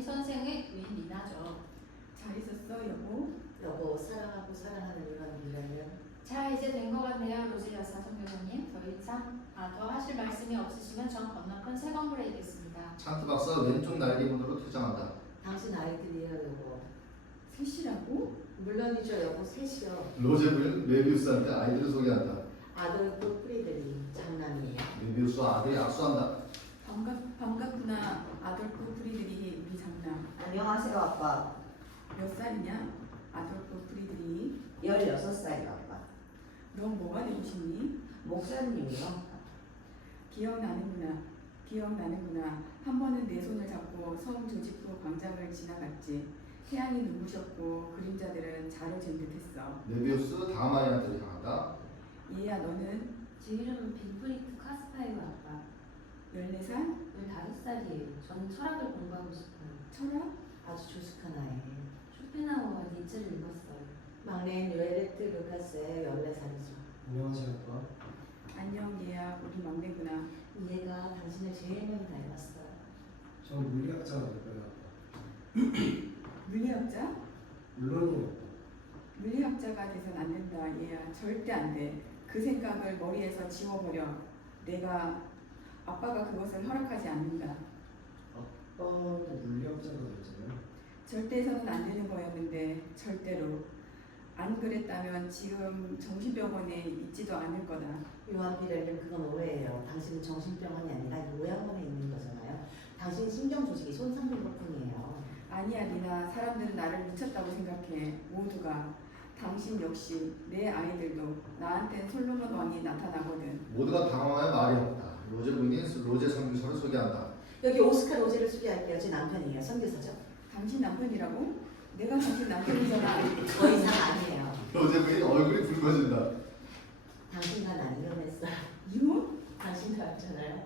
선생의 부인 리나죠. 잘 있었어, 여보? 여보, 사랑하고 사랑하는 요한 빌레는 자, 이제 된 것 같네요, 로제 여사 선교사님. 더 이상 더 하실 말씀이 없으시면 전 건너편 새 건물에 있겠습니다. 찬트 박사 왼쪽 날개문으로 퇴장한다. 당신 아이들이에요, 여보. 셋이라고? 물론이죠, 여보. 셋이요. 로제 부인 메비우스한테 아이들을 소개한다. 아돌프 프리들이 장남이에요. 메비우스와 아들이 악수한다. 반갑구나. 아돌프 프리드리 우리 장남. 안녕하세요, 아빠. 몇 살이냐? 아돌프 프리드리. 16살이요, 아빠. 넌 뭐가 되고 싶니? 목사님이요. 기억나는구나. 한 번은 내 손을 잡고 성 조직부 광장을 지나갔지. 태양이 눈부셨고 그림자들은 자로 잰 듯했어. 메비우스 다음 아이한테 향한다. 얘야, 너는 제 이름은 빅프리트 카스파예요, 아빠. 14살? 15살이에요. 저는 철학을 공부하고 싶어요. 철학? 아주 조숙한 아이예요. 쇼펜하우어와 니체를 읽었어요. 막내인 요에르트 루카스의 14살이죠. 안녕하세요, 아빠. 안녕, 얘야. 우리 막내구나. 얘가 당신을 제일 많이 닮았어요. 저는 물리학자가 될 거예요, 아빠. 물리학자? 물론이에요, 아빠. 물리학자가 돼선 안 된다, 얘야. 절대 안 돼. 그 생각을 머리에서 지워버려. 아빠가 그것을 허락하지 않는다. 아빠는 물리학자가 됐잖아요. 절대 해서는 안 되는 거였는데 절대로. 안 그랬다면 지금 정신병원에 있지도 않을 거다. 요한 빌레는 그건 오해예요. 당신은 정신병원이 아니라 요양원에 있는 거잖아요. 당신 신경 조직이 손상된 것뿐이에요. 아니야, 리나. 사람들은 나를 미쳤다고 생각해. 모두가. 당신 역시, 내 아이들도. 나한텐 솔로몬 왕이 나타나거든. 모두가 당황하여 말이 없다. 로제 부인이 로제 선교사를 소개한다. 여기 오스카 로제를 소개할게요. 제 남편이에요. 선교사죠. 당신 남편이라고? 내가 당신 남편이잖아. 더 이상 아니에요. 로제 부인 얼굴이 붉어진다. 당신과 난 이혼했어요. 이혼? 당신도 알잖아요.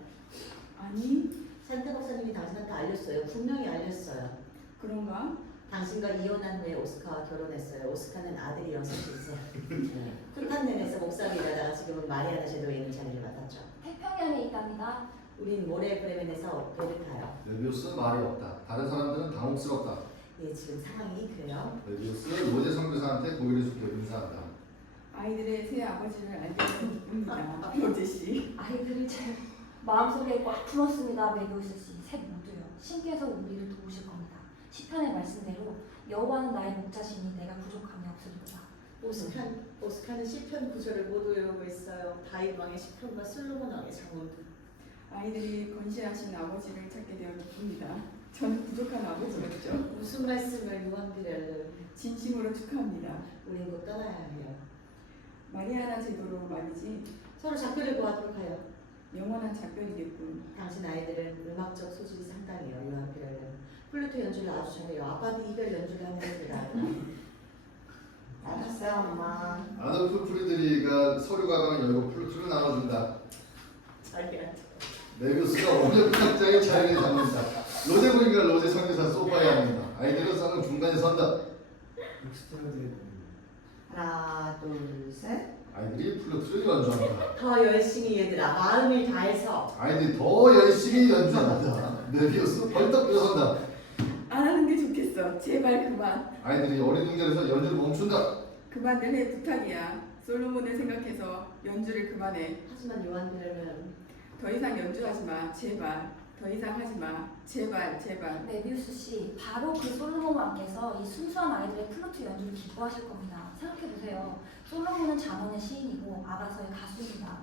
아니, 산타 박사님이 당신한테 알렸어요. 분명히 알렸어요. 그런가? 당신과 이혼한 후에 오스카와 결혼했어요. 오스카는 아들이 6이 있어요. 쿨탄넨에서 목사로 일하다가 지금은 마리아나 제도에 있는 자리를 맡았죠. 태평양에 있답니다. 우린 모레 브레멘에서 배를 타요. 메비우스는 말이 없다. 다른 사람들은 당혹스럽다. 예, 지금 상황이 그래요. 메비우스는 로제 선교사한테 고개를 숙여 인사한다. 아이들의 새 아버지를 알게 돼서 기쁩니다. 로제 씨. 아이들을 제 마음속에 꽉 품었습니다. 메비우스 씨, 셋 모두요. 신께서 우리를 도우실 겁니다. 시편의 말씀대로 여호와는 나의 목자시니 내가 부족함이 없으리로다. 오스카는 시편 구절을 못 외우고 있어요. 다윗 왕의 시편과 솔로몬 왕의 장문도. 아이들이 건실하신 아버지를 찾게 되어 기쁩니다. 저는 부족한 아버지였죠. 무슨 말씀을 요한 빌레는 진심으로 축하합니다. 우린 곧 떠나야 해요. 마리아나 제도로 말이지. 서로 작별을 구하도록 하여. 영원한 작별이겠군. 당신 아이들은 음악적 소질이 상당해요. 요한 빌레는 플루트 연주를 아주 잘해요. 아빠도 이별 연주를 하는 애들 알아요. 알았어요, 엄마. 아돌프 프리드리가 서류 가방을 열고 플루트를 나눠준다. 자기한테. 메비우스가 원효학자의 자리를 잡는다. 로제 부인과 로제 선교사 소파에 앉는다. 아이들은 쌍은 중간에 선다. 엑스트라드에 하나, 둘, 셋. 아이들이 플루트를 연주한다. 더 열심히 얘들아 마음을 다해서. 아이들이 더 열심히 연주한다. 메비우스 벌떡 일어선다. 안 하는 게 좋겠어. 제발 그만. 아이들이 어리둥절해서 연주를 멈춘다. 그만들 해 부탁이야. 솔로몬을 생각해서 연주를 그만해. 하지만 요한들은 더 이상 연주하지 마. 제발. 더 이상 하지 마. 제발 제발. 메비우스 씨, 바로 그 솔로몬 왕께서 이 순수한 아이들의 플루트 연주를 기뻐하실 겁니다. 생각해보세요. 솔로몬은 자문의 시인이고 아가서의 가수입니다.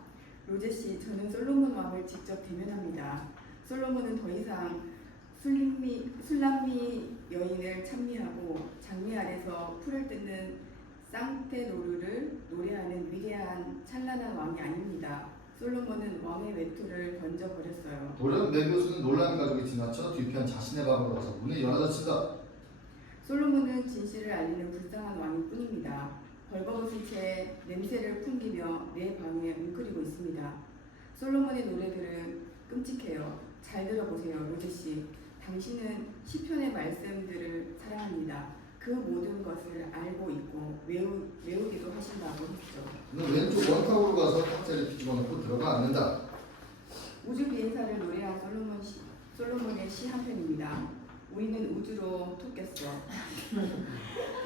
로제 씨, 저는 솔로몬 왕을 직접 대면합니다. 솔로몬은 더 이상 술람미 여인을 찬미하고 장미 아래서 풀을 뜯는 쌍테노르를 노래하는 위대한 찬란한 왕이 아닙니다. 솔로몬은 왕의 외투를 던져버렸어요. 돌연 메비우스는 놀란 가족이 지나쳐 뒤편 자신의 방으로 가서 문을 열어젖힌다. 솔로몬은 진실을 알리는 불쌍한 왕일 뿐입니다. 벌거벗은 채 냄새를 풍기며 내 방에 웅크리고 있습니다. 솔로몬의 노래들은 끔찍해요. 잘 들어보세요, 로제씨. 당신은 시편의 말씀들을 사랑합니다. 그 모든 것을 알고 있고 외우기도 하신다고 했죠. 그는 왼쪽 원탑으로 가서 탁자를 뒤집어놓고 들어가 앉는다. 우주 비행사를 노래한 솔로몬의 시 한 편입니다. 우리는 우주로 톡겠어.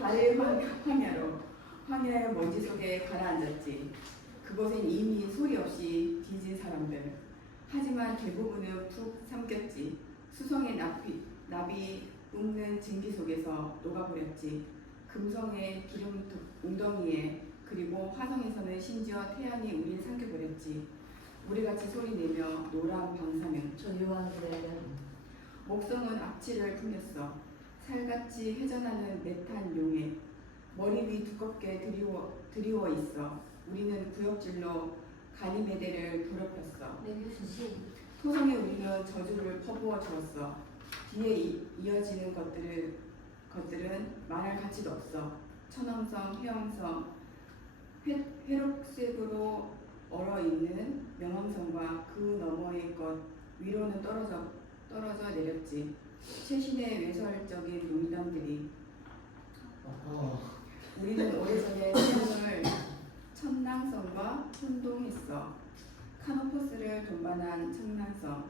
달의 황야의 먼지 속에 가라앉았지. 그곳엔 이미 소리 없이 뒤진 사람들. 하지만 대부분은 푹 삼켰지. 수성의 나비 뿜는 증기 속에서 녹아버렸지. 금성의 기름 웅덩이에 그리고 화성에서는 심지어 태양이 우리를 삼켜버렸지. 우리같이 소리내며 노란 방사능. 저 요한들은 목성은 악취를 풍겼어. 살같이 회전하는 메탄 용에 머리 위 두껍게 드리워 있어. 우리는 구역질로 가니메데를 더럽혔어. 메비우스 씨, 토성에 우리는 저주를 퍼부어 주었어. 뒤에 이어지는 것들은 말할 가치도 없어. 천왕성, 해왕성, 회록색으로 얼어있는 명왕성과 그 너머의 것 위로는 떨어져 내렸지. 최신의 외설적인 농담들이. 우리는 오래전에 태양을 천낭성과 혼동했어. 카노포스를 동반한 천낭성.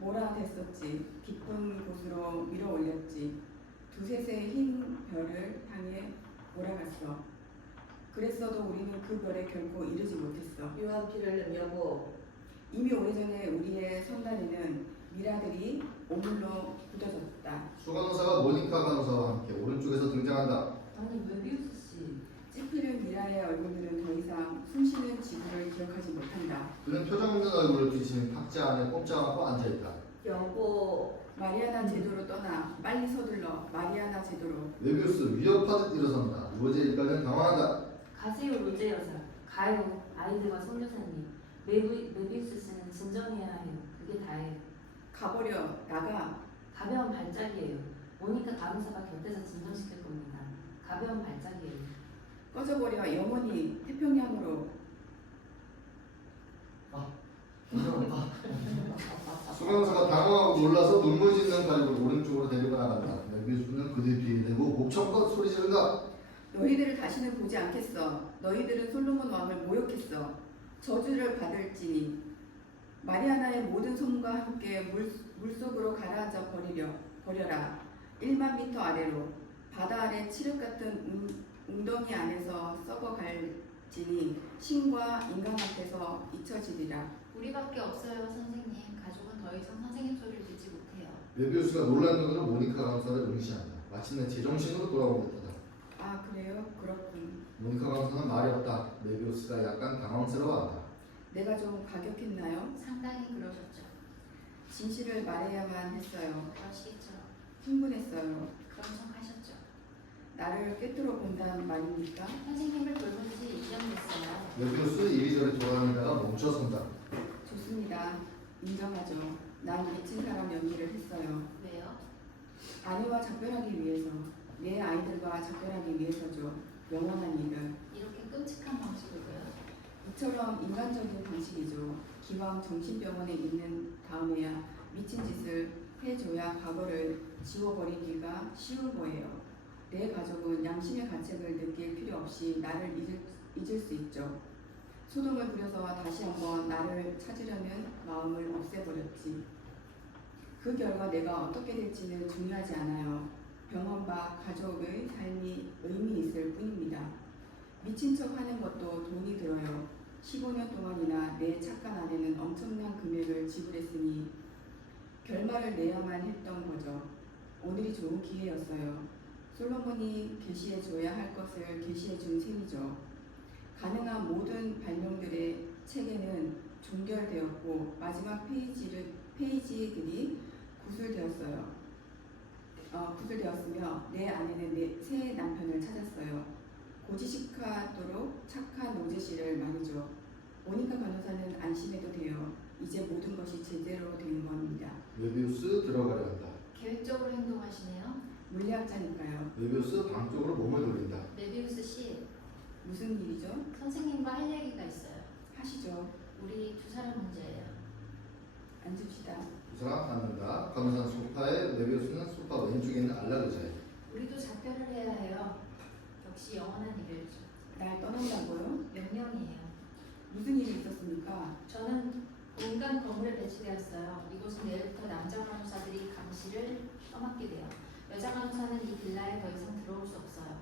몰아댔었지. 깊은 곳으로 밀어 올렸지. 두셋의 흰 별을 향해 몰아갔어. 그랬어도 우리는 그 별에 결코 이르지 못했어. 요한 피를 흘린 여보. 이미 오래전에 우리의 선단에는 미라들이 오물로 굳어졌다. 수간호사가 모니카 간호사와 함께 오른쪽에서 등장한다. 아니 메비우스 씨. 찌푸린 미라의 얼굴들은 더 이상 숨쉬는 지구를 기억하지 못한다. 그는 표정 없는 얼굴을 뒤치는 탁자 안에 꼼짝하고 앉아있다. 여보. 마리아나 제도로 떠나. 빨리 서둘러. 마리아나 제도로. 메비우스 위협하듯 일어선다. 로제 일가는 당황한다. 가세요 로제 여사. 가요 아이들과 손교사님. 메비우스 씨는 진정해야 해요. 그게 다예요. 가버려. 나가. 가벼운 발작이에요. 모니카 간호사가 곁에서 진정시킬 겁니다. 가벼운 발작이에요. 꺼져버려. 영원히 태평양으로. 수간호사가 당황하고 놀라서 눈물 짓는 가족을 오른쪽으로 데리고 나간다. 메비우스는 그들 뒤에 대고 목청껏 소리 지른다. 너희들을 다시는 보지 않겠어. 너희들은 솔로몬 왕을 모욕했어. 저주를 받을지니. 마리아나의 모든 손과 함께 물속으로 가라앉아 버려라. 1만 미터 아래로. 바다 아래 칠흑 같은 웅덩이 안에서 썩어갈지니 신과 인간 앞에서 잊혀지리라. 우리밖에 없어요, 선생님. 가족은 더 이상 선생님 소리를 듣지 못해요. 메비우스가 놀란 눈으로 모니카 간호사를 응시한다. 마침내 제정신으로 돌아온 듯하다. 아 그래요? 그렇군. 모니카 간호사는 말이 없다. 메비우스가 약간 당황스러워한다. 내가 좀 과격했나요? 상당히 그러셨죠. 진실을 말해야만 했어요. 그러시겠죠. 흥분했어요. 그런 척 하셨죠. 나를 꿰뚫어 본다는 말입니까? 선생님을 돌본 지 2년 됐어요. 메비우스 이리저리 돌아다니다가 멈춰선다. 좋습니다. 인정하죠. 난 미친 사람 연기를 했어요. 왜요? 아내와 작별하기 위해서. 내 아이들과 작별하기 위해서죠. 영원한 일을. 이렇게 끔찍한 방식으로요? 이처럼 인간적인 방식이죠. 기왕 정신병원에 있는 다음에야 미친 짓을 해줘야 과거를 지워버리기가 쉬울 거예요. 내 가족은 양심의 가책을 느낄 필요 없이 나를 잊을 수 있죠. 소동을 부려서 다시 한번 나를 찾으려는 마음을 없애버렸지. 그 결과 내가 어떻게 될지는 중요하지 않아요. 병원과 가족의 삶이 의미 있을 뿐입니다. 미친 척 하는 것도 돈이 들어요. 15년 동안이나 내 착한 아내는 엄청난 금액을 지불했으니 결말을 내야만 했던 거죠. 오늘이 좋은 기회였어요. 솔로몬이 계시해줘야 할 것을 계시해준 셈이죠. 가능한 모든 발명들의 책에는 종결되었고 마지막 페이지들이 구술되었으며 내 아내는 새 남편을 찾았어요. 고지식하도록 착한 노제시를 말이죠. 모니카 간호사는 안심해도 돼요. 이제 모든 것이 제대로 된 겁니다. 메비우스 들어가려 한다. 계획적으로 행동하시네요. 물리학자니까요. 메비우스 방 쪽으로 몸을 돌린다. 메비우스 씨, 무슨 일이죠? 선생님과 할 얘기가 있어요. 하시죠. 우리 두 사람 문제예요. 앉읍시다. 두 사람 앉는다. 간호사는 소파에, 메비우스는 소파 왼쪽에 있는 안락의자에. 우리도 작별을 해야 해요. 역시 영원한 이별이죠. 날 떠난다고요? 명령이에요. 무슨 일이 있었습니까? 저는 공간 건물에 배치되었어요. 이곳은 내일부터 남자 간호사들이 감시를 떠맡게 돼요. 여자 간호사는 이 빌라에 더 이상 들어올 수 없어요.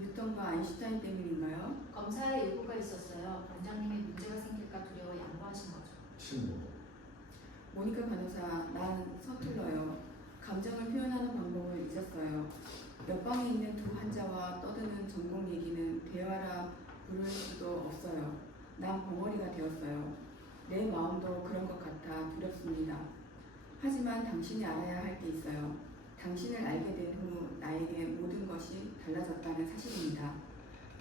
뉴턴과 아인슈타인 때문인가요? 검사에 요구가 있었어요. 원장님이 문제가 생길까 두려워 양보하신 거죠. 침묵. 모니카 간호사, 난 서툴러요. 감정을 표현하는 방법을 잊었어요. 옆방에 있는 두 환자와 떠드는 전공 얘기는 대화라 부를 수도 없어요. 난 벙어리가 되었어요. 내 마음도 그런 것 같아 두렵습니다. 하지만 당신이 알아야 할 게 있어요. 당신을 알게 된 후 나에게 모든 것이 달라졌다는 사실입니다.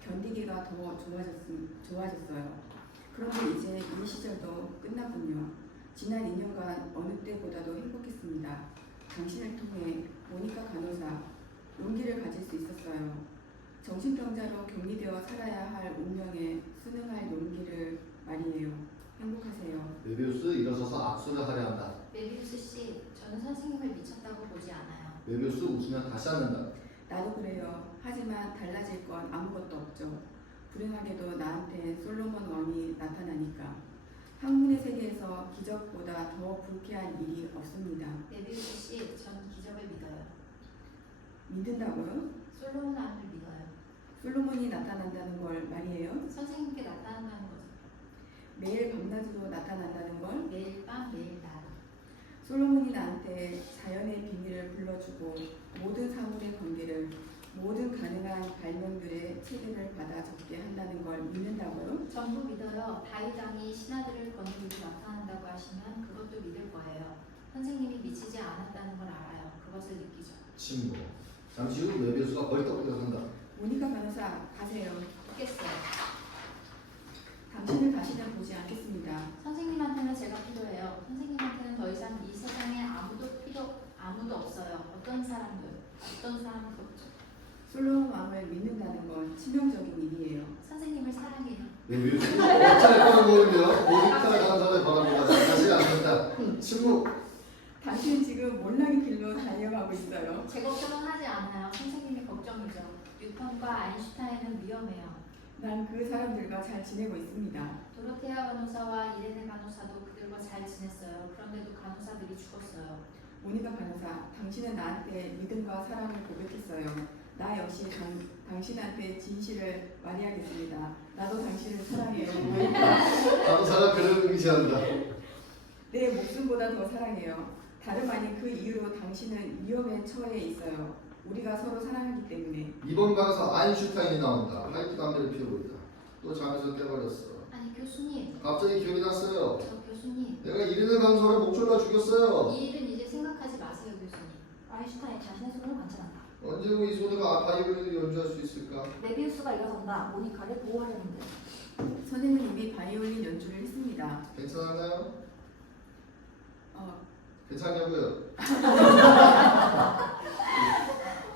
견디기가 더 좋아졌어요. 그런데 이제 이 시절도 끝났군요. 지난 2년간 어느 때보다도 행복했습니다. 당신을 통해 모니카 간호사 용기를 가질 수 있었어요. 정신병자로 격리되어 살아야 할 운명에 순응할 용기를 말이에요. 행복하세요. 메비우스 일어서서 악수를 하려 한다. 메비우스 씨, 저는 선생님을 미쳤다고 보지 않아요. 메비우스 웃으면 다시 앉는다. 나도 그래요. 하지만 달라질 건 아무것도 없죠. 불행하게도 나한테 솔로몬 왕이 나타나니까. 학문의 세계에서 기적보다 더 불쾌한 일이 없습니다. 메비우스 씨, 전 기적을 믿어요. 믿는다고요? 솔로몬 왕을 믿어요. 솔로몬이 나타난다는 걸 말이에요? 선생님께 나타난다는 거죠. 매일 밤낮으로 나타난다는 걸? 매일 밤, 매일 낮. 솔로몬이 나한테 자연의 비밀을 불러주고 모든 사물의 관계를 모든 가능한 발명들의 체계를 받아 적게 한다는 걸 믿는다고요? 전부 믿어요. 다윗왕이 신하들을 거느리고 나타난다고 하시면 그것도 믿을 거예요. 선생님이 미치지 않았다는 걸 알아요. 그것을 느끼죠. 침묵. 잠시 후 메비우스가 벌떡 일어선다. 모니카 간호사 가세요. 듣겠어요. 당신을 다시는 보지 않겠습니다. 선생님한테는 제가 필요해요. 선생님한테는 더 이상 이 세상에 아무도 없어요. 어떤 사람도 없죠. 솔로몬 왕을 믿는다는 건 치명적인 일이에요. 선생님을 사랑해요. 메비우스 어차피 꺼내 모이며 모니카 간호사를 바라보다 다시 앉는다. 침묵. 당신은 지금 몰락의 길로 달려가고 있어요. 제 걱정은 하지 않아요. 선생님이 걱정이죠. 뉴턴과 아인슈타인은 위험해요. 난 그 사람들과 잘 지내고 있습니다. 도로테아 간호사와 이레네 간호사도 그들과 잘 지냈어요. 그런데도 간호사들이 죽었어요. 모니카 간호사, 당신은 나한테 믿음과 사랑을 고백했어요. 나 역시 당신한테 진실을 말해야겠습니다. 나도 당신을 사랑해요. 간호사가 그를 의지한다. 내 목숨보다 더 사랑해요. 다름 아닌 그 이유로 당신은 위험에 처해 있어요. 우리가 서로 사랑하기 때문에. 이번 강사 아인슈타인이 나온다. 파이프 담배를 피우고 있다. 또 잠에서 깨버렸어. 아니 교수님, 갑자기 기억이 났어요. 저 교수님. 내가 이르는 간호사를 목 졸라 죽였어요. 이 일은 이제 생각하지 마세요 교수님. 아인슈타인 자신의 손을 관찰한다. 언제 이 소드가 바이올린을 연주할 수 있을까? 메비우스가 일어선다. 모니카를 보호하려는데. 선생님은 이미 바이올린 연주를 했습니다. 괜찮았나요? 괜찮냐고요?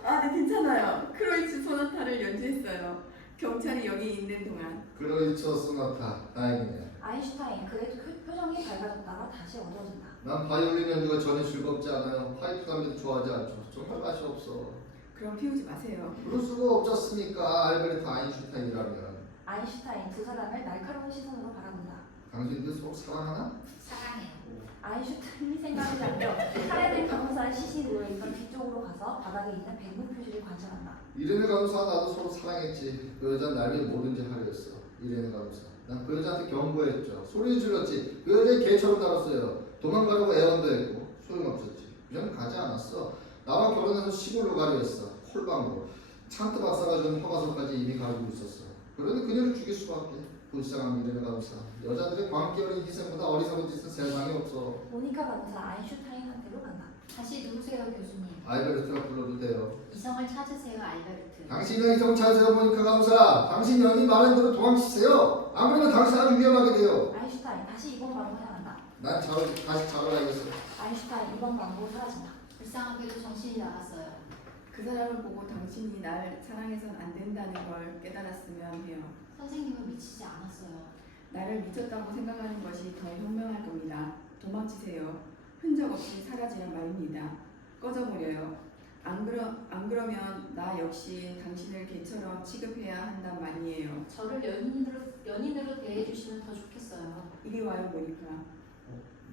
네, 괜찮아요. 크로이츠 소나타를 연주했어요. 경찰이 여기 있는 동안. 그로이처 소나타. 다행이네. 아인슈타인 그의 표정이 밝아졌다가 다시 어두워진다. 난 바이올린 연주가 전혀 즐겁지 않아요. 파이프 담배도 좋아하지 않죠. 정말 맛이 없어. 그럼 피우지 마세요. 그럴 수가 없지 않습니까? 알베르트 아인슈타인이라면. 아인슈타인 두 사람을 날카로운 시선으로 바라본다. 당신들 서로 사랑하나? 사랑해요. 아인슈타인이 생각이 나며 카레네 간호사의 시신으로 있던 뒤쪽으로 가서 바닥에 있는 백문 표시를 관찰한다. 이레네 간호사 나도 서로 사랑했지. 그 여자는 날 위해 뭐든지 하려 했어. 이레네 간호사. 난 그 여자한테 경고했죠. 소리 질렀지. 그 여자의 개처럼 달았어요. 도망가려고 애원도 했고 소용없었지. 그냥 가지 않았어. 나와 결혼해서 시골로 가려 했어. 콜방으로. 찬트 박사가 준 허가서까지 이미 가지고 있었어. 그러니 그녀를 죽일 수밖에. 불쌍한 이레네 간호사. 여자들의 광기 어린 희생보다 어리석은 짓은 세상에 없어. 모니카 간호사 아인슈타인한테로 간다. 다시 누구세요, 교수님? 알베르트가 불러도 돼요. 이성을 찾으세요, 알베르트. 당신의 이성 찾으세요, 모니카 간호사. 당신 연이 말한 대로 도망치세요. 안 그러면 당신 아주 위험하게 돼요. 아인슈타인 다시 2번 방으로 향한다. 난 다시 자러가야겠어. 아인슈타인 2번 방으로 사라진다. 불쌍하게도 정신이 나갔어요. 그 사람을 보고 당신이 날 사랑해선 안 된다는 걸 깨달았으면 해요. 선생님은 미치지 않았어요. 나를 미쳤다고 생각하는 것이 더 현명할 겁니다. 도망치세요. 흔적 없이 사라지란 말입니다. 꺼져버려요. 안 그러면 나 역시 당신을 개처럼 취급해야 한단 말이에요. 저를 연인으로 대해주시면 더 좋겠어요. 이리 와요, 모니카.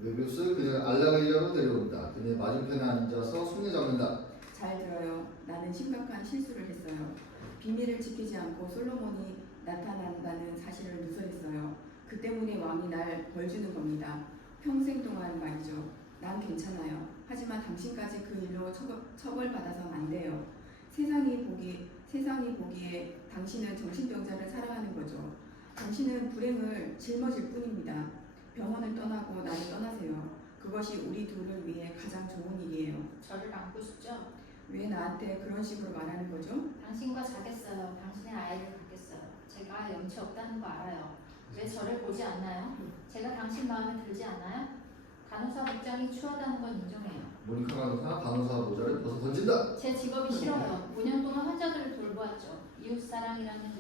메비우스 그녀를 알라그리아로 데려온다. 그녀의 맞은편에 앉아서 손에 잡는다. 잘 들어요. 나는 심각한 실수를 했어요. 비밀을 지키지 않고 솔로몬이 나타난다는 사실을 누설했어요. 그 때문에 왕이 날 벌주는 겁니다. 평생 동안 말이죠. 난 괜찮아요. 하지만 당신까지 그 일로 처벌받아선 안 돼요. 세상이 보기에 당신은 정신병자를 사랑하는 거죠. 당신은 불행을 짊어질 뿐입니다. 병원을 떠나고 나를 떠나세요. 그것이 우리 둘을 위해 가장 좋은 일이에요. 저를 안고 싶죠? 왜 나한테 그런 식으로 말하는 거죠? 당신과 자겠어요. 당신의 아이를 갖겠어요. 제가 염치 없다는 거 알아요. 왜 저를 보지 않나요? 제가 당신 마음에 들지 않나요? 간호사 복장이 추하다는 건 인정해요. 모니카 간호사 모자를 벗어 던진다. 제 직업이 싫어요. 5년 동안 환자들을 돌보았죠. 이웃사랑이라는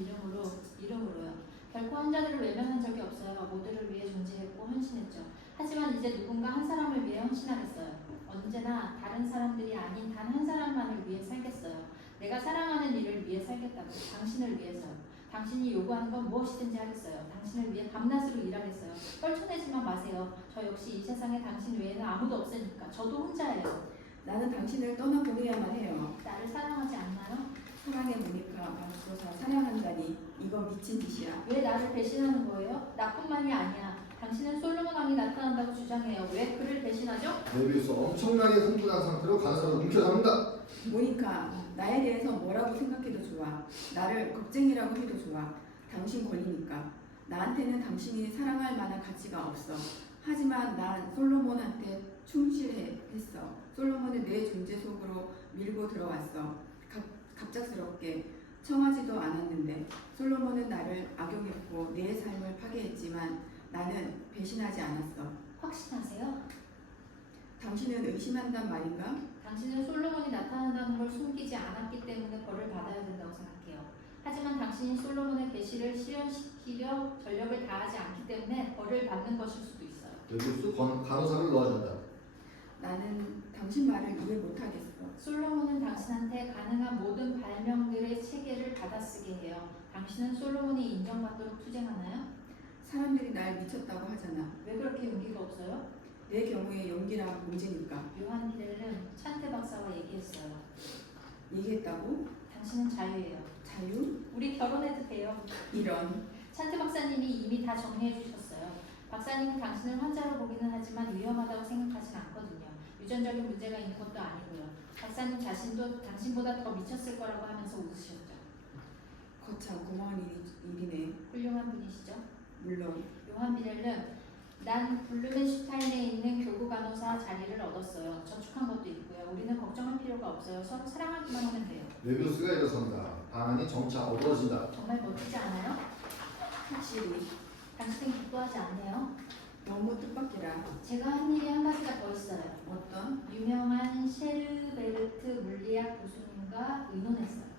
이름으로요. 결코 환자들을 외면한 적이 없어요. 모두를 위해 존재했고 헌신했죠. 하지만 이제 누군가 한 사람을 위해 헌신하겠어요. 언제나 다른 사람들이 아닌 단 한 사람만을 위해 살겠어요. 내가 사랑하는 일을 위해 살겠다고. 당신을 위해서요. 당신이 요구하는 건 무엇이든지 하겠어요. 당신을 위해 밤낮으로 일하겠어요. 떨쳐내지만 마세요. 저 역시 이 세상에 당신 외에는 아무도 없으니까. 저도 혼자예요. 나는 당신을 떠나보내야만 해요. 나를 사랑하지 않나요? 사랑해 모니카 맙소사 사랑한다니 이건 미친 짓이야. 왜 나를 배신하는 거예요? 나뿐만이 아니야. 당신은 솔로몬 왕이 나타난다고 주장해요. 왜 그를 배신하죠? 메비우스 엄청나게 흥분한 상태로 간호사를 움켜잡는다. 모니카 나에 대해서 뭐라고 생각해도 좋아. 나를 겁쟁이라고 해도 좋아. 당신 권리니까. 나한테는 당신이 사랑할 만한 가치가 없어. 하지만 난 솔로몬한테 충실했어. 솔로몬은 내 존재 속으로 밀고 들어왔어. 갑작스럽게 청하지도 않았는데 솔로몬은 나를 악용했고 내 삶을 파괴했지만 나는 배신하지 않았어. 확신하세요? 당신은 의심한단 말인가? 당신은 솔로몬이 나타난다는 걸 숨기지 않았기 때문에 벌을 받아야 된다고 생각해요. 하지만 당신이 솔로몬의 계시를 실현시키려 전력을 다하지 않기 때문에 벌을 받는 것일 수도 있어요. 메비우스 간호사를 놓아준다. 나는 당신 말을 이해 못하겠어. 솔로몬은 당신한테 가능한 모든 발명들의 체계를 받아쓰게 해요. 당신은 솔로몬이 인정받도록 투쟁하나요? 사람들이 날 미쳤다고 하잖아. 왜 그렇게 용기가 없어요? 내 경우에 용기란 문제니까. 요한 히델은 찬테 박사와 얘기했어요. 얘기했다고? 당신은 자유예요. 자유? 우리 결혼해도 돼요. 이런. 찬테 박사님이 이미 다 정리해 주셨어요. 박사님은 당신을 환자로 보기는 하지만 위험하다고 생각하진 않거든요. 유전적인 문제가 있는 것도 아니고요. 박사님 자신도 당신보다 더 미쳤을 거라고 하면서 웃으셨죠. 거참 고마운 일이네. 훌륭한 분이시죠? 물론. 요한 비렐은 난 블루멘슈타인에 있는 교구 간호사 자리를 얻었어요. 저축한 것도 있고요. 우리는 걱정할 필요가 없어요. 서로 사랑하기만 하면 돼요. 메비우스가 일어선다. 방안이 점차 어두워진다. 정말 멋지지 않아요? 확실히 당신은 기뻐하지 않네요. 너무 뜻밖이라. 제가 한 일이 한 가지가 더 있어요. 어떤? 유명한 셰르베르트 물리학 교수님과 의논했어요.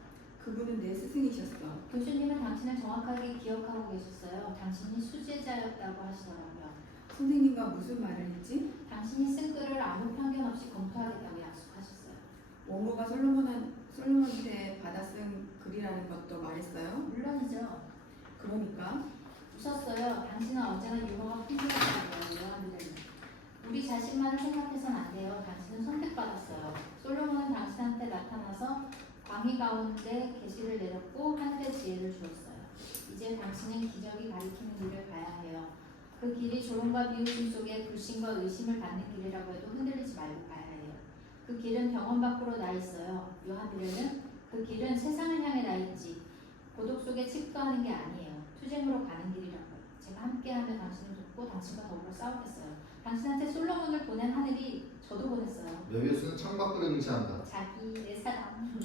그분은 내 스승이셨어. 교수님은 당신을 정확하게 기억하고 계셨어요. 당신이 수제자였다고 하시더라고요. 선생님과 무슨 말을 했지? 당신이 쓴 글을 아무 편견 없이 검토하겠다고 약속하셨어요. 원고가 솔로몬한테 받아 쓴 글이라는 것도 말했어요. 물론이죠. 그러니까 웃었어요. 당신은 언제나 유머가 풍부하다고요. 요한들은. 우리 자신만을 생각해서는 안 돼요. 당신은 선택받았어요. 솔로몬은 당신한테 나타나서 광희 가운데 계시를 내렸고 하늘의 지혜를 주었어요. 이제 당신은 기적이 가리키는 길을 가야 해요. 그 길이 조롱과 비웃음 속에 불신과 의심을 받는 길이라고 해도 흔들리지 말고 가야 해요. 그 길은 병원 밖으로 나 있어요. 요한들은 그 길은 세상을 향해 나 있지. 고독 속에 칩도하는 게 아니에요. 투쟁으로 가는 길이라고요. 제가 함께하며 당신을 돕고 당신과 더불어 싸우겠어요. 당신한테 솔로몬을 보낸 하늘이 저도 보냈어요. 메비우스는 창밖으로 응시한다. 자기 내 사랑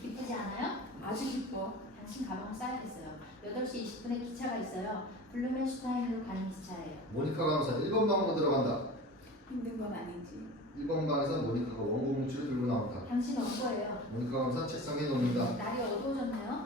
기쁘지 않아요? 아주 기뻐. 당신 가방을 싸야겠어요. 8시 20분에 기차가 있어요. 블루멘슈타인으로 가는 기차예요. 모니카 간호사 1번 방으로 들어간다. 힘든 건 아니지. 1번 방에서 모니카가 원고 뭉치를 들고 나온다. 당신 어디예요? 모니카 간호사 책상에 놓는다. 날이 어두워졌나요?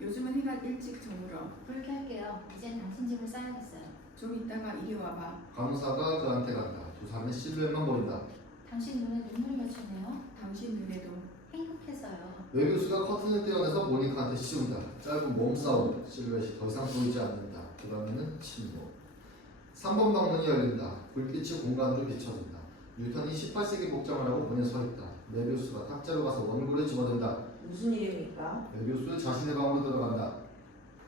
요즘은 해가 일찍 저물어. 불 켤게요. 이젠 당신 짐을 싸야겠어요. 좀 이따가 이리 와봐. 간호사가 그한테 간다. 두 사람의 실루엣만 보인다. 당신 눈에 눈물이 맺혔네요. 당신 눈에도. 행복해서요. 메비우스가 커튼을 떼어내서 모니카한테 씌운다. 짧은 몸싸움. 실루엣이 더 이상 보이지 않는다. 그 다음에는 침묵. 3번 방문이 열린다. 불빛이 공간으로 비춰진다. 뉴턴이 18세기 복장을 하고 문에 서 있다. 메비우스가 탁자로 가서 원고를 집어든다. 무슨 일입니까? 메비우스 자신의 방으로 들어간다.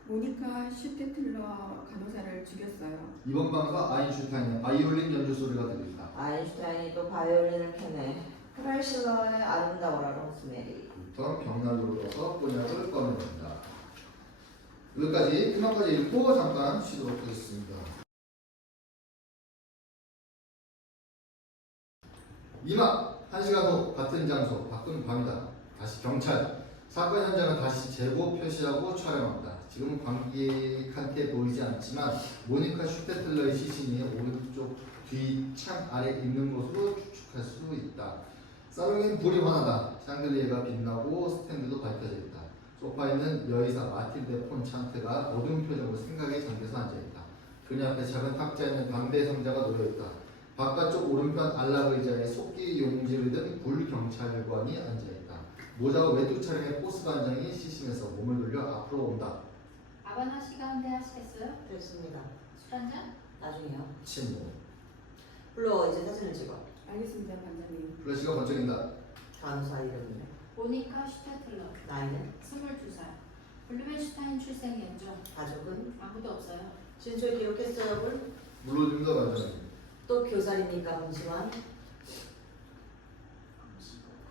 모니카 슈테틀러 간호사를 죽였어요. 2번 방에서 아인슈타인의 바이올린 연주 소리가 들린다. 아인슈타인이 또 바이올린을 켜네. 프라이실러의 아름다워라 로즈메리. 뉴턴 벽난로를 넣어서 꼬냑을 꺼내낸다. 여기까지 1막까지 읽고 잠깐 쉬도록 하겠습니다. 2막 1시간 후 같은 장소 바꾼 밤이다. 다시 경찰. 사건 현장을 다시 제보 표시하고 촬영한다. 지금은 관객한테 보이지 않지만 모니카 슈테틀러의 시신이 오른쪽 뒤 창 아래 있는 것으로 추측할 수 있다. 살롱엔 불이 환하다. 샹들리에가 빛나고 스탠드도 밝혀져 있다. 소파에는 여의사 마틸데 폰 찬트가 어두운 표정으로 생각에 잠겨서 앉아있다. 그녀 앞에 작은 탁자에는 담배 상자가 놓여있다. 바깥쪽 오른편 안락 의자에 속기 용지를 든 불경찰관이 앉아있다. 모자와 외투 차림의 포스 반장이 시신에서 몸을 돌려 앞으로 온다. 아바나 씨 가운데 하시겠어요? 됐습니다. 술 한잔? 나중에요. 침묵. 불러 이제 사진을 찍어. 알겠습니다, 반장님. 플래시가 번쩍인다. 간호사 이름이네. 모니카 슈테틀러 나이는? 22살. 블루멘슈타인 출생이었죠. 가족은? 아무도 없어요. 신촌 기록했어요, 불? 물론입니다, 반장님. 또 교살입니까, 문시환?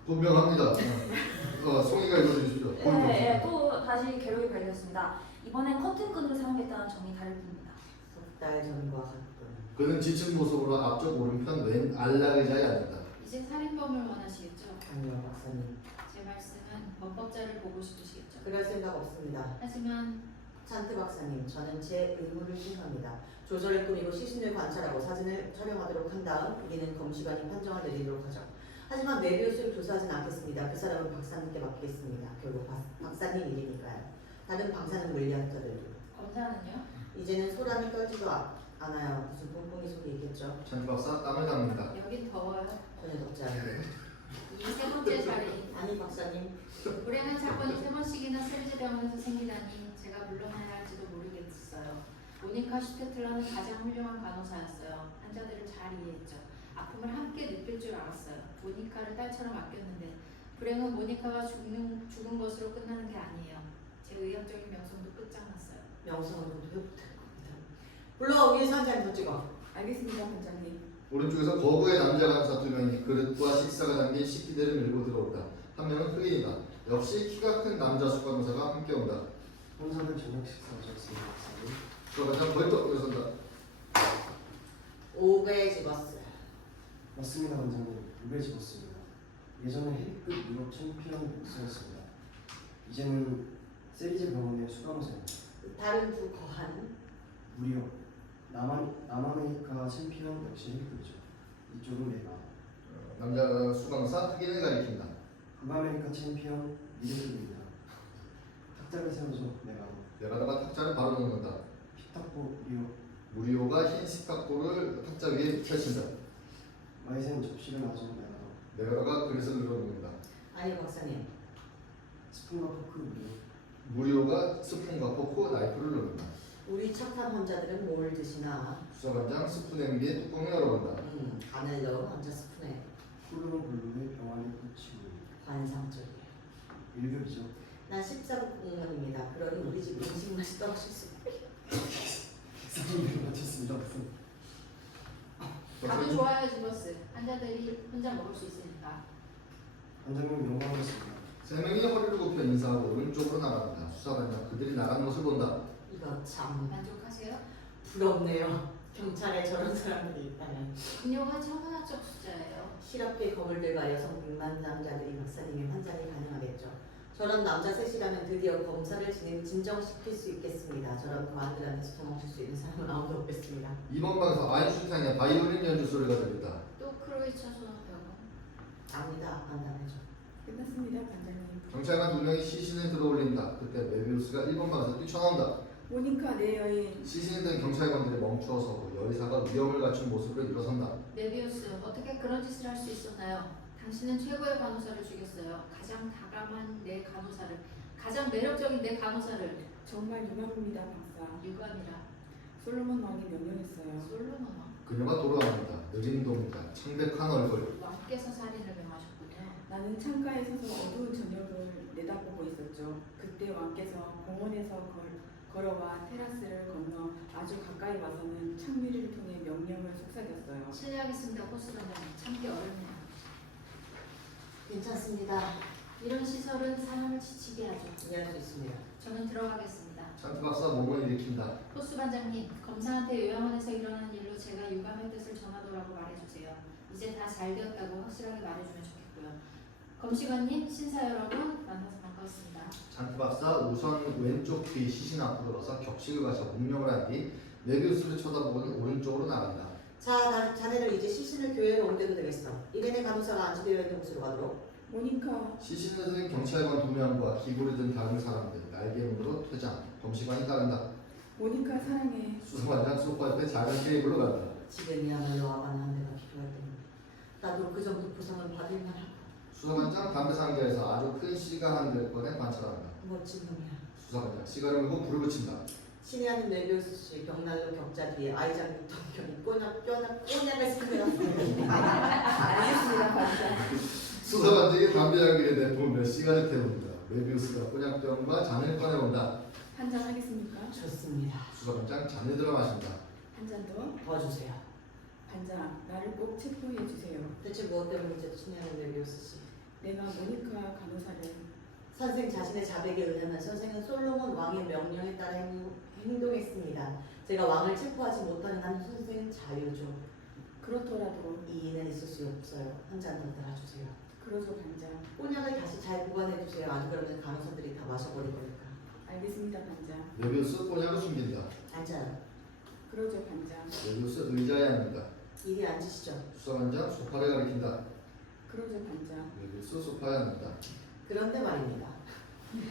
분명합니다. 송이가 읽어주십시오. 네, 또 다시 괴로움이 발견했습니다. 이번엔 커튼끈으로 사용했다는 점이 다를 뿐입니다. 석 달 전과 같군. 그는 지친 모습으로 앞쪽 오른편 왼 안락 의자에 앉았다. 이제 살인범을 원하시겠죠? 아니요, 박사님. 제 말씀은 범법자를 보고 싶으시겠죠? 그럴 생각 없습니다. 하지만 찬트 박사님, 저는 제 의무를 수행합니다. 조절을 꾸미고 시신을 관찰하고 사진을 촬영하도록 한 다음 우리는 검시관이 판정을 내리도록 하죠. 하지만 메비우스를 조사하진 않겠습니다. 그 사람은 박사님께 맡기겠습니다. 결국 박사님 일이니까요. 다른 방사능 물리학자들도. 검사는요? 이제는 소란이 떨지도 않아요. 무슨 뽕뽕이 소리 있겠죠? 찬트 박사 땀을 닦는다. 여긴 더워요. 전혀 덥지 않은데. 이 세 번째 살인. 아니 박사님. 불행한 사건이 3번씩이나 셀제 병원에서 생기다니 제가 물러나야 할지도 모르겠어요. 모니카 슈테틀러는 가장 훌륭한 간호사였어요. 환자들을 잘 이해했죠. 아픔을 함께 느낄 줄 알았어요. 모니카를 딸처럼 아꼈는데 불행은 모니카가 죽은 것으로 끝나는 게 아니에요. 제 의학적인 명성도 끝장났어요. 명성은 모두 회복될 겁니다. 불러 위에서 한 잔 더 찍어. 알겠습니다, 반장님. 오른쪽에서 거구의 남자 간호사 2명이 그릇과 식사가 담긴 식기대를 밀고 들어온다. 한 명은 흑인이다. 역시 키가 큰 남자 수간호사가 함께 온다. 혼사는 저녁 식사 하셨습니다, 박사님? 수간호사 벌떡 일어선다. 5배 집었어요. 맞습니다, 원장님. 2배 집었습니다. 예전에 헤비급 유럽 챔피언 복서였습니다. 이제는 세리제 병원의 수간호사입니다. 다른 두 거한 무려 남아메리카 챔피언 역시 헤비급이죠. 이쪽은 내가. 남자 수간호사 흑인을 가리킨다. 북아메리카 챔피언 미들급입니다. 탁자를 세워줘 내가. 내가다가 탁자를 바로 놓는다. 피탁보 무려. 무리오가 흰 식탁보를 탁자 위에 펼친다. 마이센 접시를 놔줘 내가. 내가다가 그릇을 늘어놓는다. 아니 박사님. 스푼과 포크 무려. 무료가 스푼과 포크, 나이프를 누른다. 우리 착한 환자들은 뭘 드시나? 수사반장 스푼 냄비에 뚜껑을 열어본다. 간을 넣은 환자 스푼에 푸르른 블루의 병아리 꽂히고 환상적이에요. 1급이죠. 난 14급 공무원입니다. 그러니 우리 집 음식 맛이 떨어질 수 있어요. 쌍둥이를 맞췄습니다. 가도 좋아요 지버스. 환자들이 혼자 먹을 수 있으니까. 환자분 이런 거 하겠습니다. 세 명이 허리를 굽혀 인사하고 오른쪽으로 나간다. 수사반장 그들이 나가는 것을 본다. 이거 참 만족하세요? 부럽네요. 경찰에 저런 사람들이 있다면. 분뇨가 천문학적 숫자예요. 실업계 거물들과 여성 백만 남자들이 박사님의 환자를 가능하겠죠. 저런 남자 셋이라면 드디어 검사를 진정시킬 수 있겠습니다. 저런 과안들한테서 도망칠 수 있는 사람은 아무도 없겠습니다. 이번 방에서 아인슈타인의 바이올린 연주 소리가 들린다. 또 크로이처 소나병원. 압니다. 안다면죠. 끝났습니다, 반장님. 경찰관 2명이 시신을 들어올린다. 그때 메비우스가 1번 방에서 뛰쳐나온다. 모니카 내 여인. 시신에 든 경찰관들이 멈추어서 여의사가 위험을 갖춘 모습으로 일어선다. 네비우스 어떻게 그런 짓을 할 수 있었나요? 당신은 최고의 간호사를 죽였어요. 가장 다감한 내 간호사를, 가장 매력적인 내 간호사를. 정말 유감입니다, 박사. 유감이라. 솔로몬 왕이 명령했어요. 솔로몬 그녀가 돌아옵니다. 느린 동작, 창백한 얼굴. 왕께서 살인을 명하셨군요. 나는 창가에 서서 어두운 저녁을 내다보고 있었죠. 그때 왕께서 공원에서 걸어와 테라스를 건너 아주 가까이 와서는 창문을 통해 명령을 속삭였어요. 실례하겠습니다, 호스 반장님. 참기 어렵네요. 괜찮습니다. 이런 시설은 사람을 지치게 하죠. 이해할 수 있습니다. 저는 들어가겠습니다. 찬트 박사 몸을 일으킨다. 호스 반장님, 검사한테 요양원에서 일어난 일로 제가 유감의 뜻을 전하더라고 말해주세요. 이제 다 잘 되었다고 확실하게 말해주면 좋겠고요. 검시관님, 신사 여러분, 만나서 반가웠습니다. 찬트 박사 우선 왼쪽 귀 시신 앞으로 가서 격식을 가져 문명을 한 뒤 메비우스를 쳐다보고는 오른쪽으로 나간다. 자, 자네들 이제 시신을 교회로 옮겨도 되겠어. 이래내 간호사가 안치되어 있는 곳으로 가도록. 모니카. 시신을 든 경찰관 2명과 기구를 든 다른 사람들 날개문으로 퇴장. 검시관이 따른다. 모니카 사랑해. 수사반장 소파 옆에 작은 테이블로 간다. 지금이야말로 아반한 데가 필요할 때입니다. 나도 그 정도 보상은 받을 만하고. 수사반장 담배 상자에서 아주 큰 시가 한 대 꺼내 관찰한다. 멋진 놈이야. 수사반장 시가를 물고 불을 붙인다. 신이 하는 메비우스 씨 벽난로 격자 뒤에 아이작 유통경이 꼬냑을 스며왔어요. 알겠습니다, 반장. 수사반장이 담배 향기를 내뿜으며 시가를 태운다. 메비우스가 꼬냑병과 잔을 꺼내온다. 한잔 하겠습니까? 좋습니다. 수사반장 잔을 들어 마신다. 한 잔 더. 도와주세요. 반장, 나를 꼭 체포해 주세요. 대체 무엇 때문에 이제 신이 하는 메비우스 씨? 내가 모니카 간호사를. 선생 자신의 자백에 의하면 선생은 솔로몬 왕의 명령에 따라 행동했습니다. 제가 왕을 체포하지 못하는 한 선생은 자유죠. 그렇더라도. 이의는 있을 수 없어요. 한 잔 더 따라주세요. 그러죠, 반장. 꼬냑을 다시 잘 보관해주세요. 안 그러면 간호사들이 다 마셔버릴 거니까. 알겠습니다, 반장. 메비우스 꼬냑을 숨긴다. 앉아요. 그러죠, 반장. 메비우스 의자에 앉는다. 이리 앉으시죠. 수사반장 소파를 가리킨다. 그러죠, 반장. 메비우스 소파에 앉는다. 그런데 말입니다.